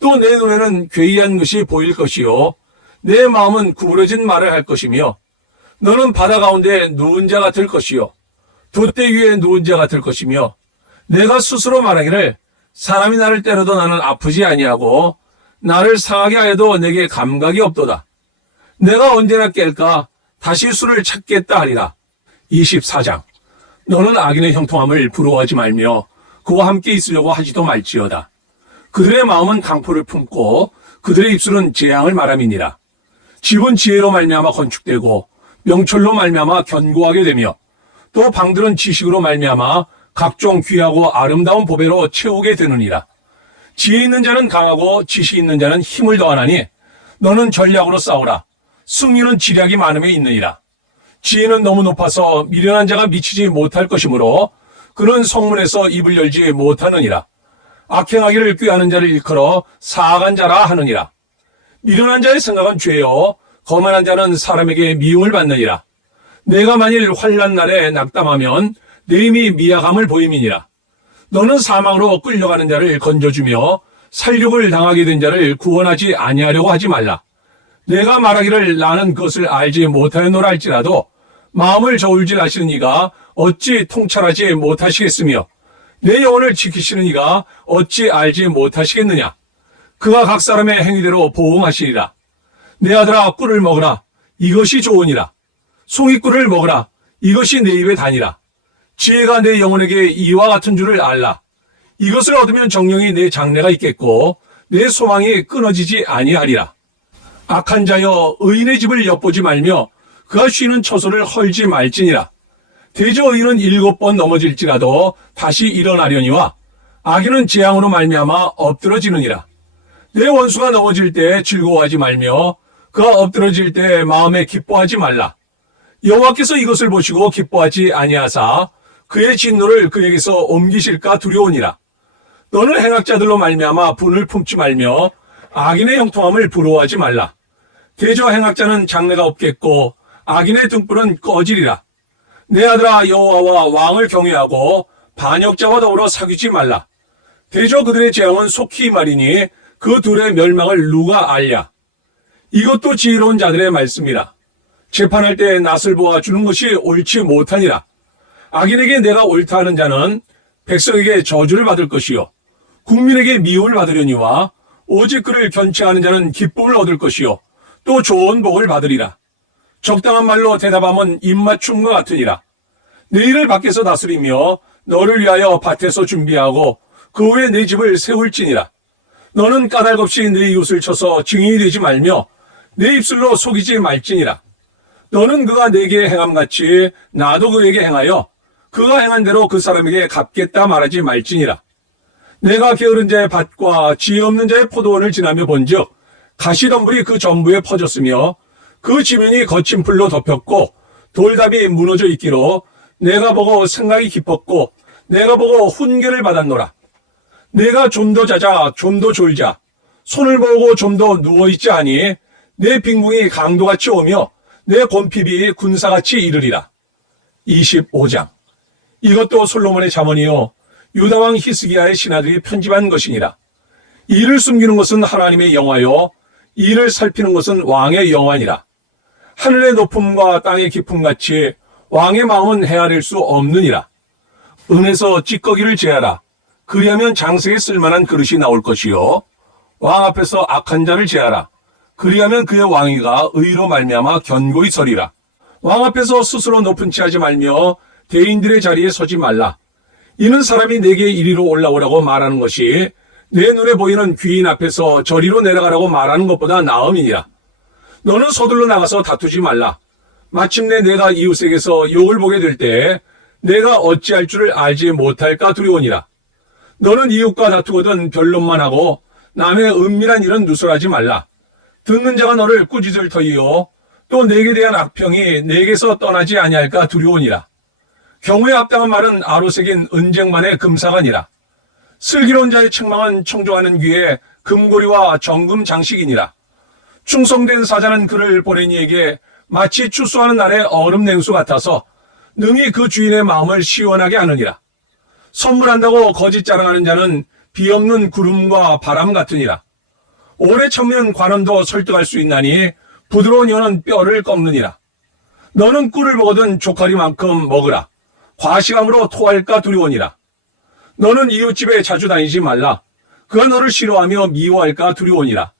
또 내 눈에는 괴이한 것이 보일 것이요 내 마음은 구부러진 말을 할 것이며 너는 바다 가운데 누운 자가 될 것이요 돛대 위에 누운 자가 될 것이며 내가 스스로 말하기를 사람이 나를 때려도 나는 아프지 아니하고 나를 상하게 하여도 내게 감각이 없도다. 내가 언제나 깰까 다시 술을 찾겠다 하리라. 24장. 너는 악인의 형통함을 부러워하지 말며 그와 함께 있으려고 하지도 말지어다. 그들의 마음은 강포를 품고 그들의 입술은 재앙을 말함이니라. 집은 지혜로 말미암아 건축되고 명철로 말미암아 견고하게 되며 또 방들은 지식으로 말미암아 각종 귀하고 아름다운 보배로 채우게 되느니라. 지혜 있는 자는 강하고 지식 있는 자는 힘을 더하나니 너는 전략으로 싸우라. 승리는 지략이 많음에 있느니라. 지혜는 너무 높아서 미련한 자가 미치지 못할 것이므로 그는 성문에서 입을 열지 못하느니라. 악행하기를 꾀하는 자를 일컬어 사악한 자라 하느니라. 미련한 자의 생각은 죄요 거만한 자는 사람에게 미움을 받느니라. 내가 만일 환난 날에 낙담하면 내 힘이 미약함을 보임이니라. 너는 사망으로 끌려가는 자를 건져주며 살육을 당하게 된 자를 구원하지 아니하려고 하지 말라. 내가 말하기를 나는 그것을 알지 못하였노라 할지라도 마음을 저울질 하시는 이가 어찌 통찰하지 못하시겠으며 내 영혼을 지키시는 이가 어찌 알지 못하시겠느냐. 그가 각 사람의 행위대로 보응하시리라. 내 아들아 꿀을 먹으라. 이것이 좋으니라. 송이꿀을 먹으라. 이것이 내 입에 다니라. 지혜가 내 영혼에게 이와 같은 줄을 알라. 이것을 얻으면 정령이 내 장래가 있겠고 내 소망이 끊어지지 아니하리라. 악한 자여 의인의 집을 엿보지 말며 그가 쉬는 처소를 헐지 말지니라. 대저 의인은 7번 넘어질지라도 다시 일어나려니와 악인은 재앙으로 말미암아 엎드러지느니라. 내 원수가 넘어질 때 즐거워하지 말며 그가 엎드러질 때 마음에 기뻐하지 말라. 여호와께서 이것을 보시고 기뻐하지 아니하사 그의 진노를 그에게서 옮기실까 두려우니라. 너는 행악자들로 말미암아 분을 품지 말며 악인의 형통함을 부러워하지 말라. 대저 행악자는 장래가 없겠고 악인의 등불은 꺼지리라. 내 아들아 여호와와 왕을 경외하고 반역자와 더불어 사귀지 말라. 대저 그들의 재앙은 속히 말이니 그 둘의 멸망을 누가 알랴. 이것도 지혜로운 자들의 말씀이라. 재판할 때 낯을 보아 주는 것이 옳지 못하니라. 악인에게 내가 옳다 하는 자는 백성에게 저주를 받을 것이요 국민에게 미움을 받으려니와 오직 그를 견치하는 자는 기쁨을 얻을 것이요 또 좋은 복을 받으리라. 적당한 말로 대답하면 입맞춤과 같으니라. 내 일을 밖에서 다스리며 너를 위하여 밭에서 준비하고 그 후에 내 집을 세울지니라. 너는 까닭없이 내 이웃을 쳐서 증인이 되지 말며 내 입술로 속이지 말지니라. 너는 그가 내게 행함같이 나도 그에게 행하여 그가 행한 대로 그 사람에게 갚겠다 말하지 말지니라. 내가 게으른 자의 밭과 지혜 없는 자의 포도원을 지나며 본즉 가시덤불이 그 전부에 퍼졌으며 그 지면이 거친 풀로 덮였고 돌답이 무너져 있기로 내가 보고 생각이 깊었고 내가 보고 훈계를 받았노라. 내가 좀 더 자자 좀 더 졸자 손을 모으고 좀 더 누워있지 아니 내 빈궁이 강도같이 오며 내 곰핍이 군사같이 이르리라. 25장. 이것도 솔로몬의 잠언이요 유다왕 히스기야의 신하들이 편집한 것이니라. 이를 숨기는 것은 하나님의 영화요 이를 살피는 것은 왕의 영화니라. 하늘의 높음과 땅의 깊음같이 왕의 마음은 헤아릴 수 없느니라. 은에서 찌꺼기를 제하라. 그리하면 장색에 쓸만한 그릇이 나올 것이요 왕 앞에서 악한 자를 제하라. 그리하면 그의 왕위가 의로 말미암아 견고히 서리라. 왕 앞에서 스스로 높은 치 하지 말며 대인들의 자리에 서지 말라. 이는 사람이 내게 이리로 올라오라고 말하는 것이 내 눈에 보이는 귀인 앞에서 저리로 내려가라고 말하는 것보다 나음이니라. 너는 서둘러 나가서 다투지 말라. 마침내 내가 이웃에게서 욕을 보게 될 때 내가 어찌할 줄을 알지 못할까 두려우니라. 너는 이웃과 다투거든 변론만 하고 남의 은밀한 일은 누설하지 말라. 듣는 자가 너를 꾸짖을 터이요 또 내게 대한 악평이 내게서 떠나지 아니할까 두려우니라. 경우에 합당한 말은 아로새긴 은쟁만의 금사가니라. 슬기로운 자의 책망은 청종하는 귀에 금고리와 정금 장식이니라. 충성된 사자는 그를 보낸 이에게 마치 추수하는 날의 얼음 냉수 같아서 능히 그 주인의 마음을 시원하게 하느니라. 선물한다고 거짓 자랑하는 자는 비 없는 구름과 바람 같으니라. 오래 참으면 관원도 설득할 수 있나니 부드러운 혀는 뼈를 꺾느니라. 너는 꿀을 먹거든 조카리만큼 먹으라. 과식함으로 토할까 두려우니라. 너는 이웃집에 자주 다니지 말라. 그가 너를 싫어하며 미워할까 두려우니라.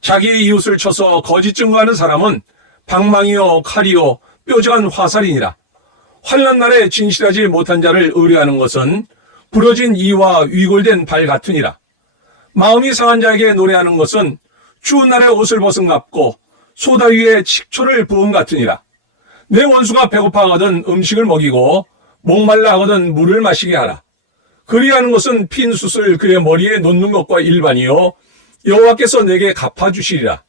자기의 이웃을 쳐서 거짓 증거하는 사람은 방망이요 칼이요 뾰족한 화살이니라. 환난 날에 진실하지 못한 자를 의뢰하는 것은 부러진 이와 위골된 발 같으니라. 마음이 상한 자에게 노래하는 것은 추운 날에 옷을 벗은 같고 소다 위에 식초를 부은 같으니라. 내 원수가 배고파하거든 음식을 먹이고 목말라 하거든 물을 마시게 하라. 그리하는 것은 핀 숯을 그의 머리에 놓는 것과 일반이요 여호와께서 내게 갚아주시리라.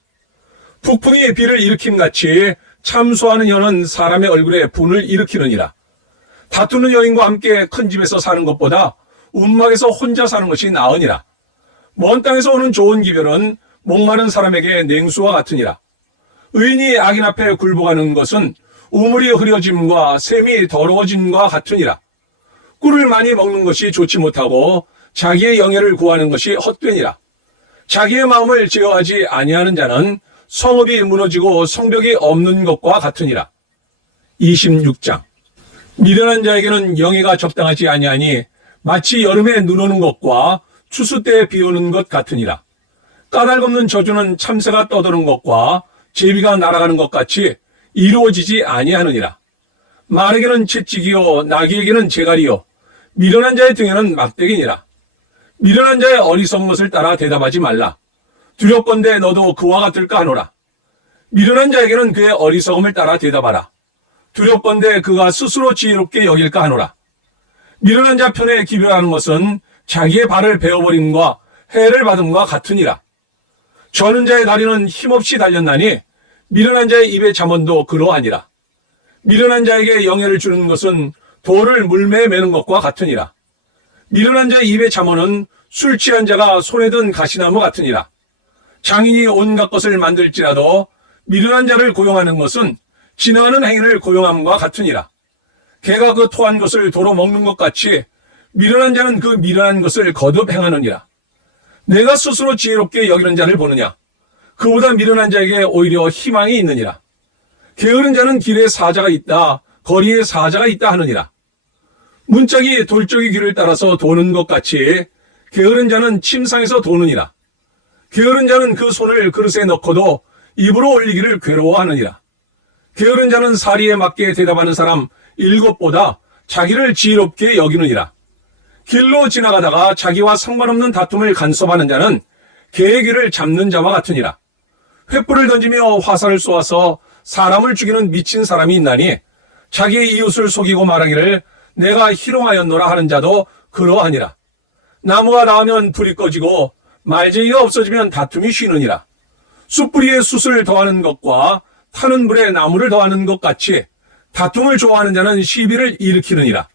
북풍이 비를 일으킴같이 참소하는 혀는 사람의 얼굴에 분을 일으키느니라. 다투는 여인과 함께 큰 집에서 사는 것보다 움막에서 혼자 사는 것이 나으니라. 먼 땅에서 오는 좋은 기별은 목마른 사람에게 냉수와 같으니라. 의인이 악인 앞에 굴복하는 것은 우물이 흐려짐과 샘이 더러워짐과 같으니라. 꿀을 많이 먹는 것이 좋지 못하고 자기의 영예를 구하는 것이 헛되니라. 자기의 마음을 제어하지 아니하는 자는 성읍이 무너지고 성벽이 없는 것과 같으니라. 26장. 미련한 자에게는 영예가 적당하지 아니하니 마치 여름에 눈 오는 것과 추수 때에 비 오는 것 같으니라. 까닭없는 저주는 참새가 떠도는 것과 제비가 날아가는 것 같이 이루어지지 아니하느니라. 말에게는 채찍이요 나귀에게는 재갈이요 미련한 자의 등에는 막대기니라. 미련한 자의 어리석은 것을 따라 대답하지 말라. 두렵건대 너도 그와 같을까 하노라. 미련한 자에게는 그의 어리석음을 따라 대답하라. 두렵건대 그가 스스로 지혜롭게 여길까 하노라. 미련한 자 편에 기별하는 것은 자기의 발을 베어버림과 해를 받음과 같으니라. 저는 자의 다리는 힘없이 달렸나니 미련한 자의 입의 잠언도 그러하니라. 미련한 자에게 영예를 주는 것은 돌을 물매에 매는 것과 같으니라. 미련한 자의 입의 잠언은 술 취한 자가 손에 든 가시나무 같으니라. 장인이 온갖 것을 만들지라도 미련한 자를 고용하는 것은 지나가는 행위를 고용함과 같으니라. 개가 그 토한 것을 도로 먹는 것 같이 미련한 자는 그 미련한 것을 거듭 행하느니라. 내가 스스로 지혜롭게 여기는 자를 보느냐? 그보다 미련한 자에게 오히려 희망이 있느니라. 게으른 자는 길에 사자가 있다, 거리에 사자가 있다 하느니라. 문짝이 돌적이 길을 따라서 도는 것 같이 게으른 자는 침상에서 도느니라. 게으른 자는 그 손을 그릇에 넣고도 입으로 올리기를 괴로워하느니라. 게으른 자는 사리에 맞게 대답하는 사람 7보다 자기를 지혜롭게 여기느니라. 길로 지나가다가 자기와 상관없는 다툼을 간섭하는 자는 개의 귀를 잡는 자와 같으니라. 횃불을 던지며 화살을 쏘아서 사람을 죽이는 미친 사람이 있나니 자기의 이웃을 속이고 말하기를 내가 희롱하였노라 하는 자도 그러하니라. 나무가 나오면 불이 꺼지고 말쟁이가 없어지면 다툼이 쉬느니라. 숯불이에 숯을 더하는 것과 타는 불에 나무를 더하는 것 같이 다툼을 좋아하는 자는 시비를 일으키느니라.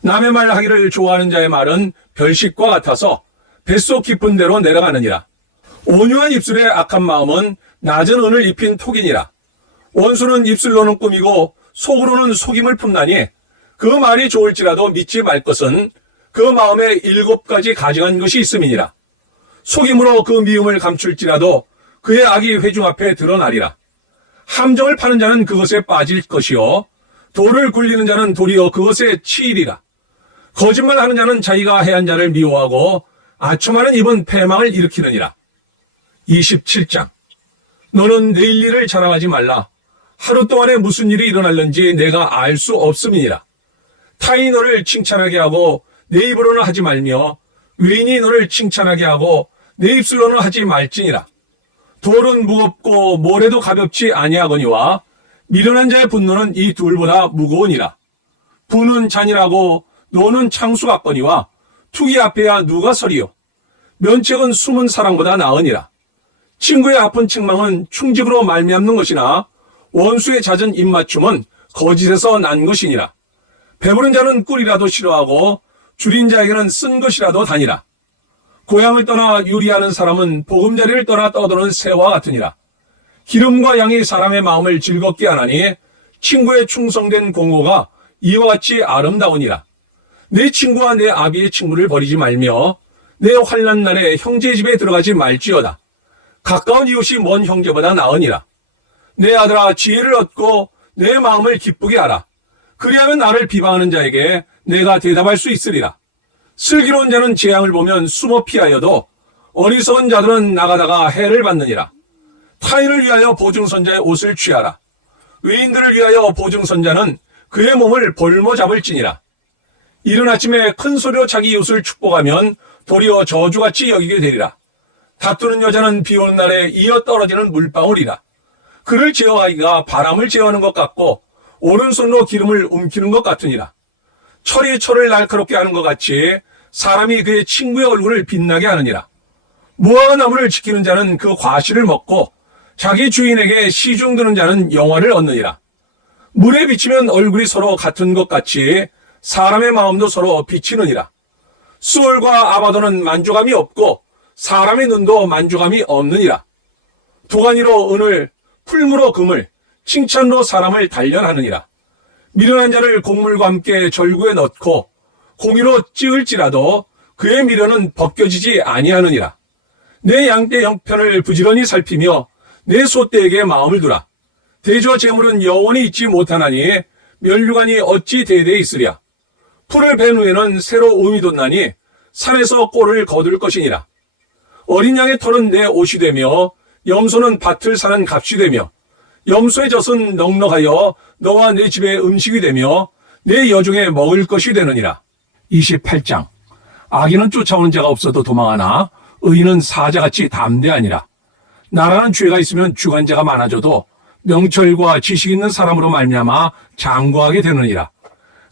남의 말 하기를 좋아하는 자의 말은 별식과 같아서 뱃속 깊은 데로 내려가느니라. 온유한 입술의 악한 마음은 낮은 은을 입힌 톡이니라. 원수는 입술로는 꾸미고 속으로는 속임을 품나니 그 말이 좋을지라도 믿지 말 것은 그 마음에 7가지 가증한 것이 있음이니라. 속임으로 그 미움을 감출지라도 그의 악이 회중 앞에 드러나리라. 함정을 파는 자는 그것에 빠질 것이요 돌을 굴리는 자는 도리어 그것에 치이리라. 거짓말하는 자는 자기가 해한 자를 미워하고 아첨하는 입은 패망을 일으키느니라. 27장. 너는 내일 일을 자랑하지 말라. 하루 동안에 무슨 일이 일어날는지 내가 알 수 없음이니라. 타인이 너를 칭찬하게 하고 내 입으로는 하지 말며 외인이 너를 칭찬하게 하고 내 입술로는 하지 말지니라. 돌은 무겁고 모래도 가볍지 아니하거니와 미련한 자의 분노는 이 둘보다 무거우니라. 분은 잔인하고 노는 창수 같거니와 투기 앞에야 누가 서리요. 면책은 숨은 사랑보다 나으니라. 친구의 아픈 책망은 충직으로 말미암는 것이나 원수의 잦은 입맞춤은 거짓에서 난 것이니라. 배부른 자는 꿀이라도 싫어하고 줄인 자에게는 쓴 것이라도 다니라. 고향을 떠나 유리하는 사람은 보금자리를 떠나 떠도는 새와 같으니라. 기름과 양이 사람의 마음을 즐겁게 하나니 친구의 충성된 공고가 이와 같이 아름다우니라. 내 친구와 내 아비의 친구를 버리지 말며 내 환난 날에 형제 집에 들어가지 말지어다. 가까운 이웃이 먼 형제보다 나으니라. 내 아들아 지혜를 얻고 내 마음을 기쁘게 하라. 그리하면 나를 비방하는 자에게 내가 대답할 수 있으리라. 슬기로운 자는 재앙을 보면 숨어 피하여도 어리석은 자들은 나가다가 해를 받느니라. 타인을 위하여 보증선자의 옷을 취하라. 외인들을 위하여 보증선자는 그의 몸을 볼모 잡을지니라. 이른 아침에 큰 소리로 자기 이웃을 축복하면 도리어 저주같이 여기게 되리라. 다투는 여자는 비 오는 날에 이어 떨어지는 물방울이라. 그를 제어하기가 바람을 제어하는 것 같고 오른손으로 기름을 움키는 것 같으니라. 철이 철을 날카롭게 하는 것 같이 사람이 그의 친구의 얼굴을 빛나게 하느니라. 무화과 나무를 지키는 자는 그 과실을 먹고 자기 주인에게 시중 드는 자는 영화를 얻느니라. 물에 비치면 얼굴이 서로 같은 것 같이 사람의 마음도 서로 비치느니라. 수월과 아바도는 만족함이 없고 사람의 눈도 만족함이 없느니라. 도가니로 은을, 풀무로 금을, 칭찬으로 사람을 단련하느니라. 미련한 자를 곡물과 함께 절구에 넣고 공의로 찌을지라도 그의 미련은 벗겨지지 아니하느니라. 내 양떼 형편을 부지런히 살피며 내 소떼에게 마음을 두라. 대저 재물은 영원히 있지 못하나니 멸류관이 어찌 대대에 있으랴. 풀을 벤 후에는 새로 음이 돋나니 산에서 꼴을 거둘 것이니라. 어린 양의 털은 내 옷이 되며 염소는 밭을 사는 값이 되며 염소의 젖은 넉넉하여 너와 내 집의 음식이 되며 내 여종의 먹을 것이 되느니라. 28장. 악인은 쫓아오는 자가 없어도 도망하나 의인은 사자같이 담대하니라. 나라는 죄가 있으면 주관자가 많아져도 명철과 지식 있는 사람으로 말미암아 장구하게 되느니라.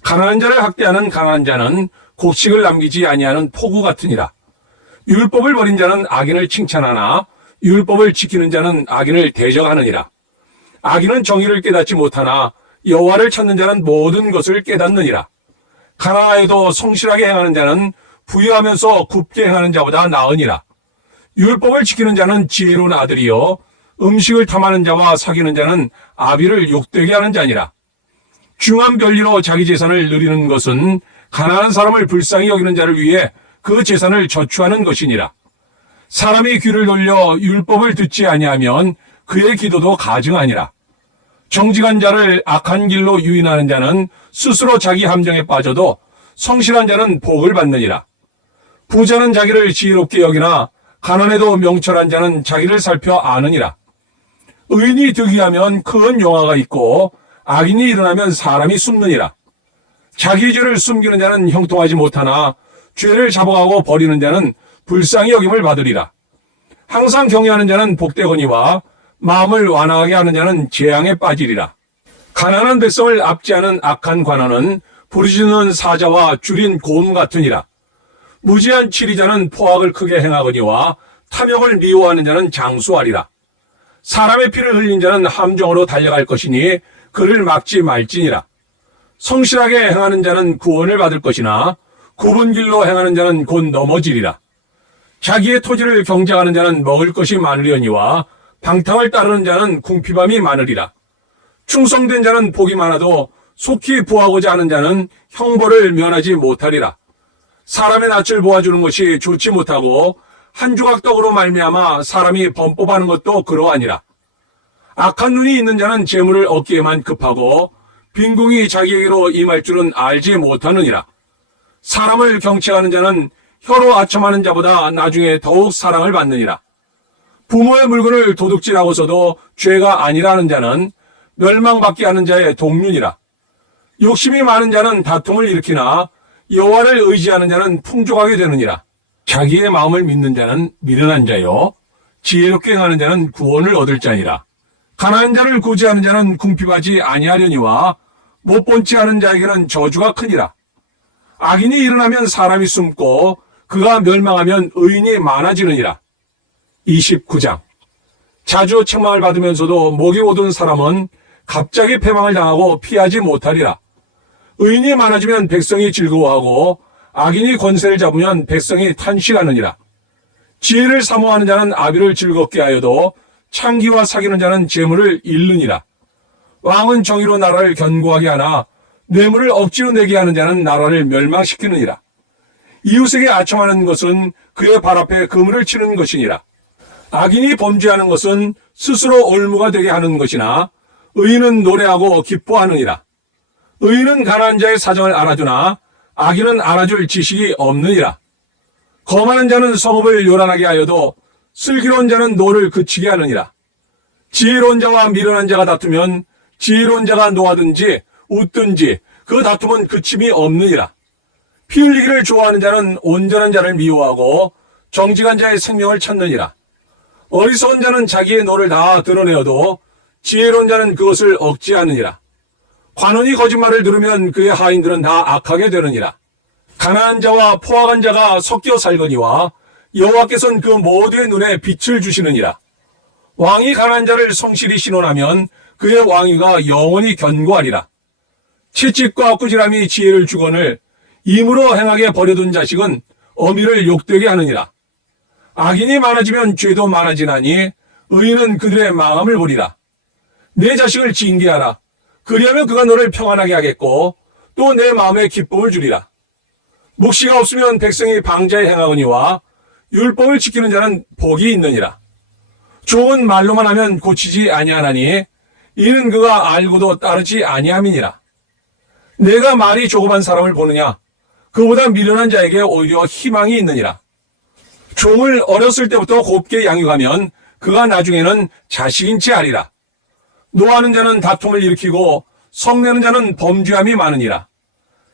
가난한 자를 학대하는 강한 자는 곡식을 남기지 아니하는 포구 같으니라. 율법을 버린 자는 악인을 칭찬하나 율법을 지키는 자는 악인을 대적하느니라. 악인은 정의를 깨닫지 못하나 여호와를 찾는 자는 모든 것을 깨닫느니라. 가난하여도 성실하게 행하는 자는 부유하면서 굽게 행하는 자보다 나으니라. 율법을 지키는 자는 지혜로운 아들이요 음식을 탐하는 자와 사귀는 자는 아비를 욕되게 하는 자니라. 중한 별리로 자기 재산을 누리는 것은 가난한 사람을 불쌍히 여기는 자를 위해 그 재산을 저축하는 것이니라. 사람이 귀를 돌려 율법을 듣지 아니하면 그의 기도도 가증하니라. 정직한 자를 악한 길로 유인하는 자는 스스로 자기 함정에 빠져도 성실한 자는 복을 받느니라. 부자는 자기를 지혜롭게 여기나 가난해도 명철한 자는 자기를 살펴 아느니라. 의인이 득이하면 큰 영화가 있고 악인이 일어나면 사람이 숨느니라. 자기 죄를 숨기는 자는 형통하지 못하나 죄를 잡아가고 버리는 자는 불쌍히 여김을 받으리라. 항상 경외하는 자는 복되거니와 마음을 완화하게 하는 자는 재앙에 빠지리라. 가난한 백성을 압제하는 악한 관원은 부르짖는 사자와 줄인 곰 같으니라. 무지한 치리자는 포악을 크게 행하거니와 탐욕을 미워하는 자는 장수하리라. 사람의 피를 흘린 자는 함정으로 달려갈 것이니 그를 막지 말지니라. 성실하게 행하는 자는 구원을 받을 것이나 굽은 길로 행하는 자는 곧 넘어지리라. 자기의 토지를 경작하는 자는 먹을 것이 많으려니와 방탕을 따르는 자는 궁핍함이 많으리라. 충성된 자는 복이 많아도 속히 보하고자 하는 자는 형벌을 면하지 못하리라. 사람의 낯을 보아주는 것이 좋지 못하고 한 조각 떡으로 말미암아 사람이 범법하는 것도 그러하니라. 악한 눈이 있는 자는 재물을 얻기에만 급하고 빈궁이 자기에게로 임할 줄은 알지 못하느니라. 사람을 경책하는 자는 혀로 아첨하는 자보다 나중에 더욱 사랑을 받느니라. 부모의 물건을 도둑질하고서도 죄가 아니라는 자는 멸망받게 하는 자의 동륜이라. 욕심이 많은 자는 다툼을 일으키나 여호와를 의지하는 자는 풍족하게 되느니라. 자기의 마음을 믿는 자는 미련한 자요 지혜롭게 행하는 자는 구원을 얻을 자니라. 가난한 자를 구제하는 자는 궁핍하지 아니하려니와 못본치 하는 자에게는 저주가 크니라. 악인이 일어나면 사람이 숨고 그가 멸망하면 의인이 많아지느니라. 29장. 자주 책망을 받으면서도 목이 오든 사람은 갑자기 패망을 당하고 피하지 못하리라. 의인이 많아지면 백성이 즐거워하고 악인이 권세를 잡으면 백성이 탄식하느니라. 지혜를 사모하는 자는 아비를 즐겁게 하여도 창기와 사귀는 자는 재물을 잃느니라. 왕은 정의로 나라를 견고하게 하나 뇌물을 억지로 내게 하는 자는 나라를 멸망시키느니라. 이웃에게 아첨하는 것은 그의 발 앞에 그물을 치는 것이니라. 악인이 범죄하는 것은 스스로 올무가 되게 하는 것이나 의인은 노래하고 기뻐하느니라. 의인은 가난한 자의 사정을 알아주나 악인은 알아줄 지식이 없느니라. 거만한 자는 성읍을 요란하게 하여도 슬기로운 자는 노를 그치게 하느니라. 지혜로운 자와 미련한 자가 다투면 지혜로운 자가 노하든지 웃든지 그 다툼은 그침이 없느니라. 피 흘리기를 좋아하는 자는 온전한 자를 미워하고 정직한 자의 생명을 찾느니라. 어리석은 자는 자기의 노를 다 드러내어도 지혜로운 자는 그것을 억제하느니라. 관원이 거짓말을 들으면 그의 하인들은 다 악하게 되느니라. 가난한 자와 포악한 자가 섞여 살거니와 여호와께서는 그 모두의 눈에 빛을 주시느니라. 왕이 가난한 자를 성실히 신원하면 그의 왕위가 영원히 견고하리라. 채찍과 꾸지람이 지혜를 주거늘 임으로 행하게 버려둔 자식은 어미를 욕되게 하느니라. 악인이 많아지면 죄도 많아지나니 의인은 그들의 망함을 보리라. 내 자식을 징계하라. 그리하면 그가 너를 평안하게 하겠고 또 내 마음에 기쁨을 주리라. 묵시가 없으면 백성이 방자에 행하거니와 율법을 지키는 자는 복이 있느니라. 좋은 말로만 하면 고치지 아니하나니 이는 그가 알고도 따르지 아니함이니라. 내가 말이 조그만 사람을 보느냐? 그보다 미련한 자에게 오히려 희망이 있느니라. 종을 어렸을 때부터 곱게 양육하면 그가 나중에는 자식인 채 하리라. 노하는 자는 다툼을 일으키고 성내는 자는 범죄함이 많으니라.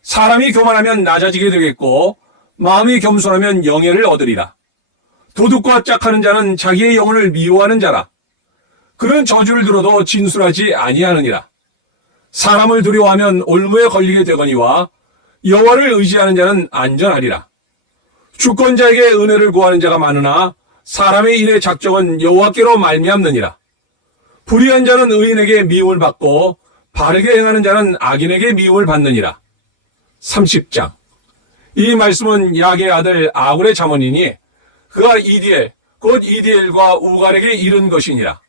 사람이 교만하면 낮아지게 되겠고 마음이 겸손하면 영예를 얻으리라. 도둑과 짝하는 자는 자기의 영혼을 미워하는 자라. 그는 저주를 들어도 진술하지 아니하느니라. 사람을 두려워하면 올무에 걸리게 되거니와 여호와를 의지하는 자는 안전하리라. 주권자에게 은혜를 구하는 자가 많으나 사람의 일의 작정은 여호와께로 말미암느니라. 불의한 자는 의인에게 미움을 받고 바르게 행하는 자는 악인에게 미움을 받느니라. 30장. 이 말씀은 야게의 아들 아굴의 잠언이니 그가 이디엘 곧 이디엘과 우갈에게 이른 것이니라.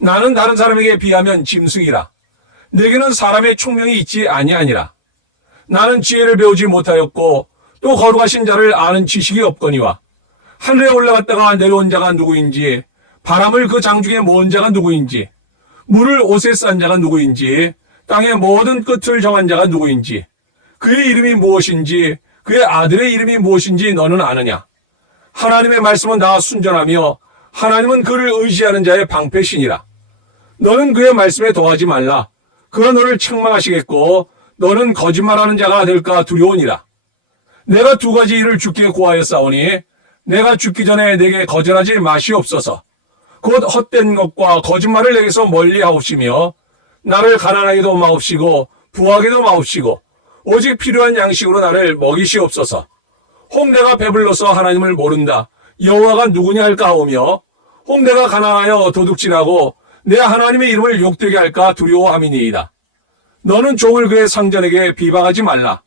나는 다른 사람에게 비하면 짐승이라. 내게는 사람의 총명이 있지 아니하니라. 나는 지혜를 배우지 못하였고 또 거룩하신 자를 아는 지식이 없거니와 하늘에 올라갔다가 내려온 자가 누구인지 바람을 그 장중에 모은 자가 누구인지 물을 옷에 싼 자가 누구인지 땅의 모든 끝을 정한 자가 누구인지 그의 이름이 무엇인지 그의 아들의 이름이 무엇인지 너는 아느냐? 하나님의 말씀은 다 순전하며 하나님은 그를 의지하는 자의 방패시니라. 너는 그의 말씀에 더하지 말라. 그가 너를 책망하시겠고 너는 거짓말하는 자가 될까 두려우니라. 내가 두 가지 일을 주께 구하였사오니 내가 죽기 전에 내게 거절하지 마시옵소서. 곧 헛된 것과 거짓말을 내게서 멀리하옵시며 나를 가난하게도 마옵시고 부하게도 마옵시고 오직 필요한 양식으로 나를 먹이시옵소서. 혹 내가 배불러서 하나님을 모른다. 여호와가 누구냐 할까 하오며 혹 내가 가난하여 도둑질하고 내 하나님의 이름을 욕되게 할까 두려워함이니이다. 너는 종을 그의 상전에게 비방하지 말라.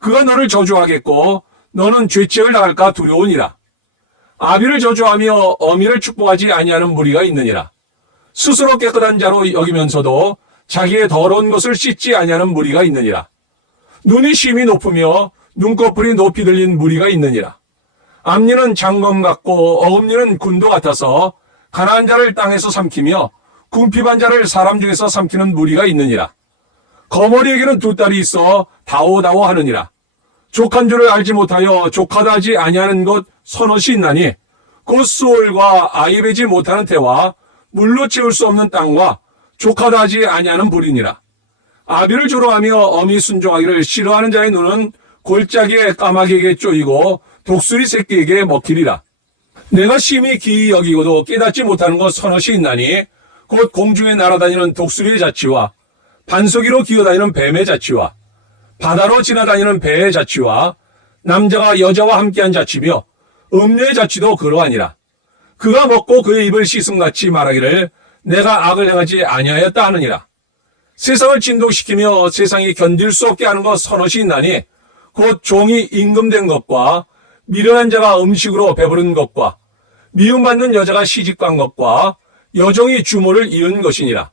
그가 너를 저주하겠고 너는 죄책을 당할까 두려우니라. 아비를 저주하며 어미를 축복하지 아니하는 무리가 있느니라. 스스로 깨끗한 자로 여기면서도 자기의 더러운 것을 씻지 아니하는 무리가 있느니라. 눈이 심히 높으며 눈꺼풀이 높이 들린 무리가 있느니라. 앞니는 장검 같고 어금니는 군도 같아서 가난한 자를 땅에서 삼키며 궁핍한 자를 사람 중에서 삼키는 무리가 있느니라. 거머리에게는 두 딸이 있어 다오다오 하느니라. 족한 줄을 알지 못하여 족하다 하지 아니하는 것 서넛이 있나니 곧 수올과 아이 베지 못하는 태와 물로 채울 수 없는 땅과 족하다 하지 아니하는 불이니라. 아비를 조롱하며 어미 순종하기를 싫어하는 자의 눈은 골짜기에 까마귀에게 쪼이고 독수리 새끼에게 먹히리라. 내가 심히 기이 여기고도 깨닫지 못하는 것 서너시 있나니 곧 공중에 날아다니는 독수리의 자취와 반석이로 기어다니는 뱀의 자취와 바다로 지나다니는 배의 자취와 남자가 여자와 함께한 자취며 음녀의 자취도 그러하니라. 그가 먹고 그의 입을 씻음같이 말하기를 내가 악을 행하지 아니하였다 하느니라. 세상을 진동시키며 세상이 견딜 수 없게 하는 것 서너시 있나니 곧 종이 임금된 것과 미련한 자가 음식으로 배부른 것과 미움받는 여자가 시집간 것과 여종이 주모를 이은 것이니라.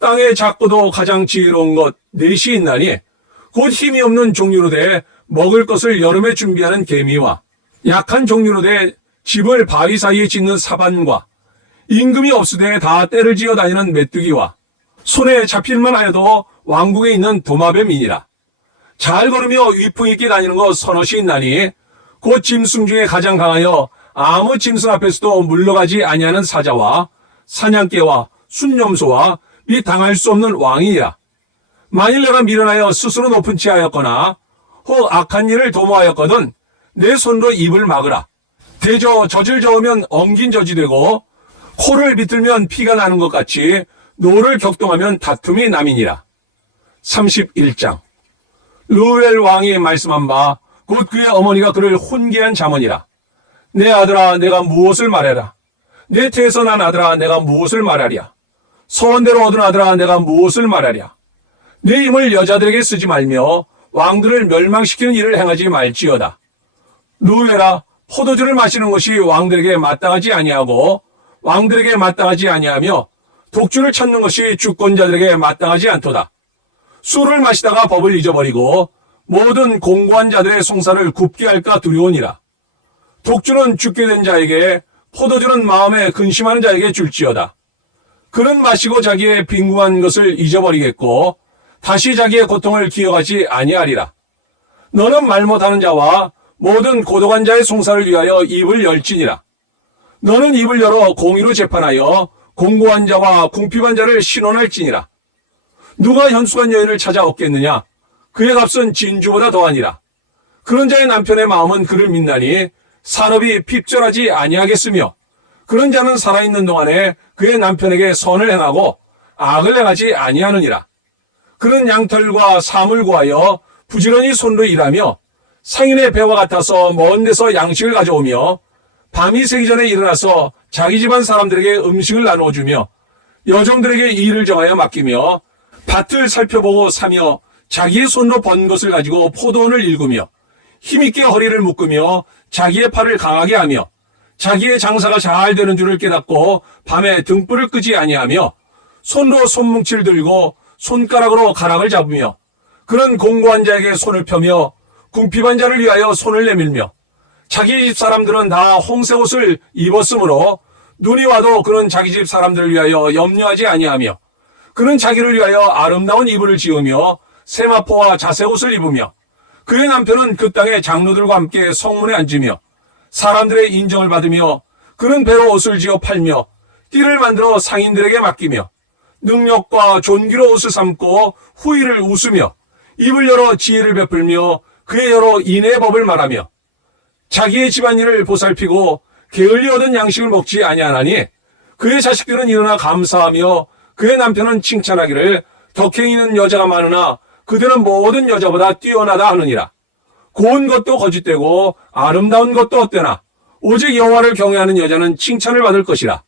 땅의 작고도 가장 지혜로운 것 넷이 있나니 곧 힘이 없는 종류로 돼 먹을 것을 여름에 준비하는 개미와 약한 종류로 돼 집을 바위 사이에 짓는 사반과 임금이 없으되 다 때를 지어 다니는 메뚜기와 손에 잡힐만 하여도 왕궁에 있는 도마뱀이니라. 잘 걸으며 위풍 있게 다니는 것 서너시 있나니 곧 짐승 중에 가장 강하여 아무 짐승 앞에서도 물러가지 아니하는 사자와 사냥개와 순념소와 및 당할 수 없는 왕이니라. 만일 내가 미련하여 스스로 높은 채 하였거나 혹 악한 일을 도모하였거든 내 손으로 입을 막으라. 대저 젖을 저으면 엉긴 젖이 되고 코를 비틀면 피가 나는 것 같이 노를 격동하면 다툼이 남이니라. 31장 르우엘 왕이 말씀한 바 곧 그의 어머니가 그를 훈계한 자문이라. 내 아들아 내가 무엇을 말해라. 내 태에서 난 아들아 내가 무엇을 말하랴. 서원대로 얻은 아들아 내가 무엇을 말하랴. 내 힘을 여자들에게 쓰지 말며 왕들을 멸망시키는 일을 행하지 말지어다. 르우엘아 포도주를 마시는 것이 왕들에게 마땅하지 아니하고 왕들에게 마땅하지 아니하며 독주를 찾는 것이 주권자들에게 마땅하지 않도다. 술을 마시다가 법을 잊어버리고 모든 공고한 자들의 송사를 굽게 할까 두려우니라. 독주는 죽게 된 자에게 포도주는 마음에 근심하는 자에게 줄지어다. 그는 마시고 자기의 빈궁한 것을 잊어버리겠고 다시 자기의 고통을 기억하지 아니하리라. 너는 말 못하는 자와 모든 고독한 자의 송사를 위하여 입을 열지니라. 너는 입을 열어 공의로 재판하여 공고한 자와 궁핍한 자를 신원할지니라. 누가 현숙한 여인을 찾아 얻겠느냐? 그의 값은 진주보다 더하니라. 그런 자의 남편의 마음은 그를 믿나니 산업이 핍절하지 아니하겠으며 그런 자는 살아있는 동안에 그의 남편에게 선을 행하고 악을 행하지 아니하느니라. 그는 양털과 사물 구하여 부지런히 손으로 일하며 상인의 배와 같아서 먼 데서 양식을 가져오며 밤이 새기 전에 일어나서 자기 집안 사람들에게 음식을 나누어주며 여종들에게 일을 정하여 맡기며 밭을 살펴보고 사며 자기의 손으로 번 것을 가지고 포도원을 일구며 힘있게 허리를 묶으며 자기의 팔을 강하게 하며 자기의 장사가 잘 되는 줄을 깨닫고 밤에 등불을 끄지 아니하며 손으로 손뭉치를 들고 손가락으로 가락을 잡으며 그는 공고한 자에게 손을 펴며 궁핍한 자를 위하여 손을 내밀며 자기 집 사람들은 다 홍색옷을 입었으므로 눈이 와도 그는 자기 집 사람들을 위하여 염려하지 아니하며 그는 자기를 위하여 아름다운 이불을 지으며 세마포와 자색옷을 입으며 그의 남편은 그 땅의 장로들과 함께 성문에 앉으며 사람들의 인정을 받으며 그는 배로 옷을 지어 팔며 띠를 만들어 상인들에게 맡기며 능력과 존귀로 옷을 삼고 후일을 웃으며 입을 열어 지혜를 베풀며 그의 여러 인의 법을 말하며 자기의 집안일을 보살피고 게을리 얻은 양식을 먹지 아니하나니 그의 자식들은 일어나 감사하며 그의 남편은 칭찬하기를 덕행 있는 여자가 많으나 그들은 모든 여자보다 뛰어나다 하느니라. 고운 것도 거짓되고 아름다운 것도 헛되나 오직 여호와를 경외하는 여자는 칭찬을 받을 것이라.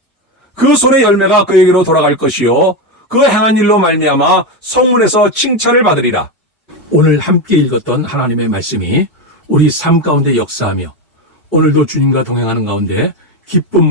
그 손의 열매가 그에게로 돌아갈 것이요 그 행한 일로 말미암아 성문에서 칭찬을 받으리라. 오늘 함께 읽었던 하나님의 말씀이 우리 삶 가운데 역사하며 오늘도 주님과 동행하는 가운데 기쁨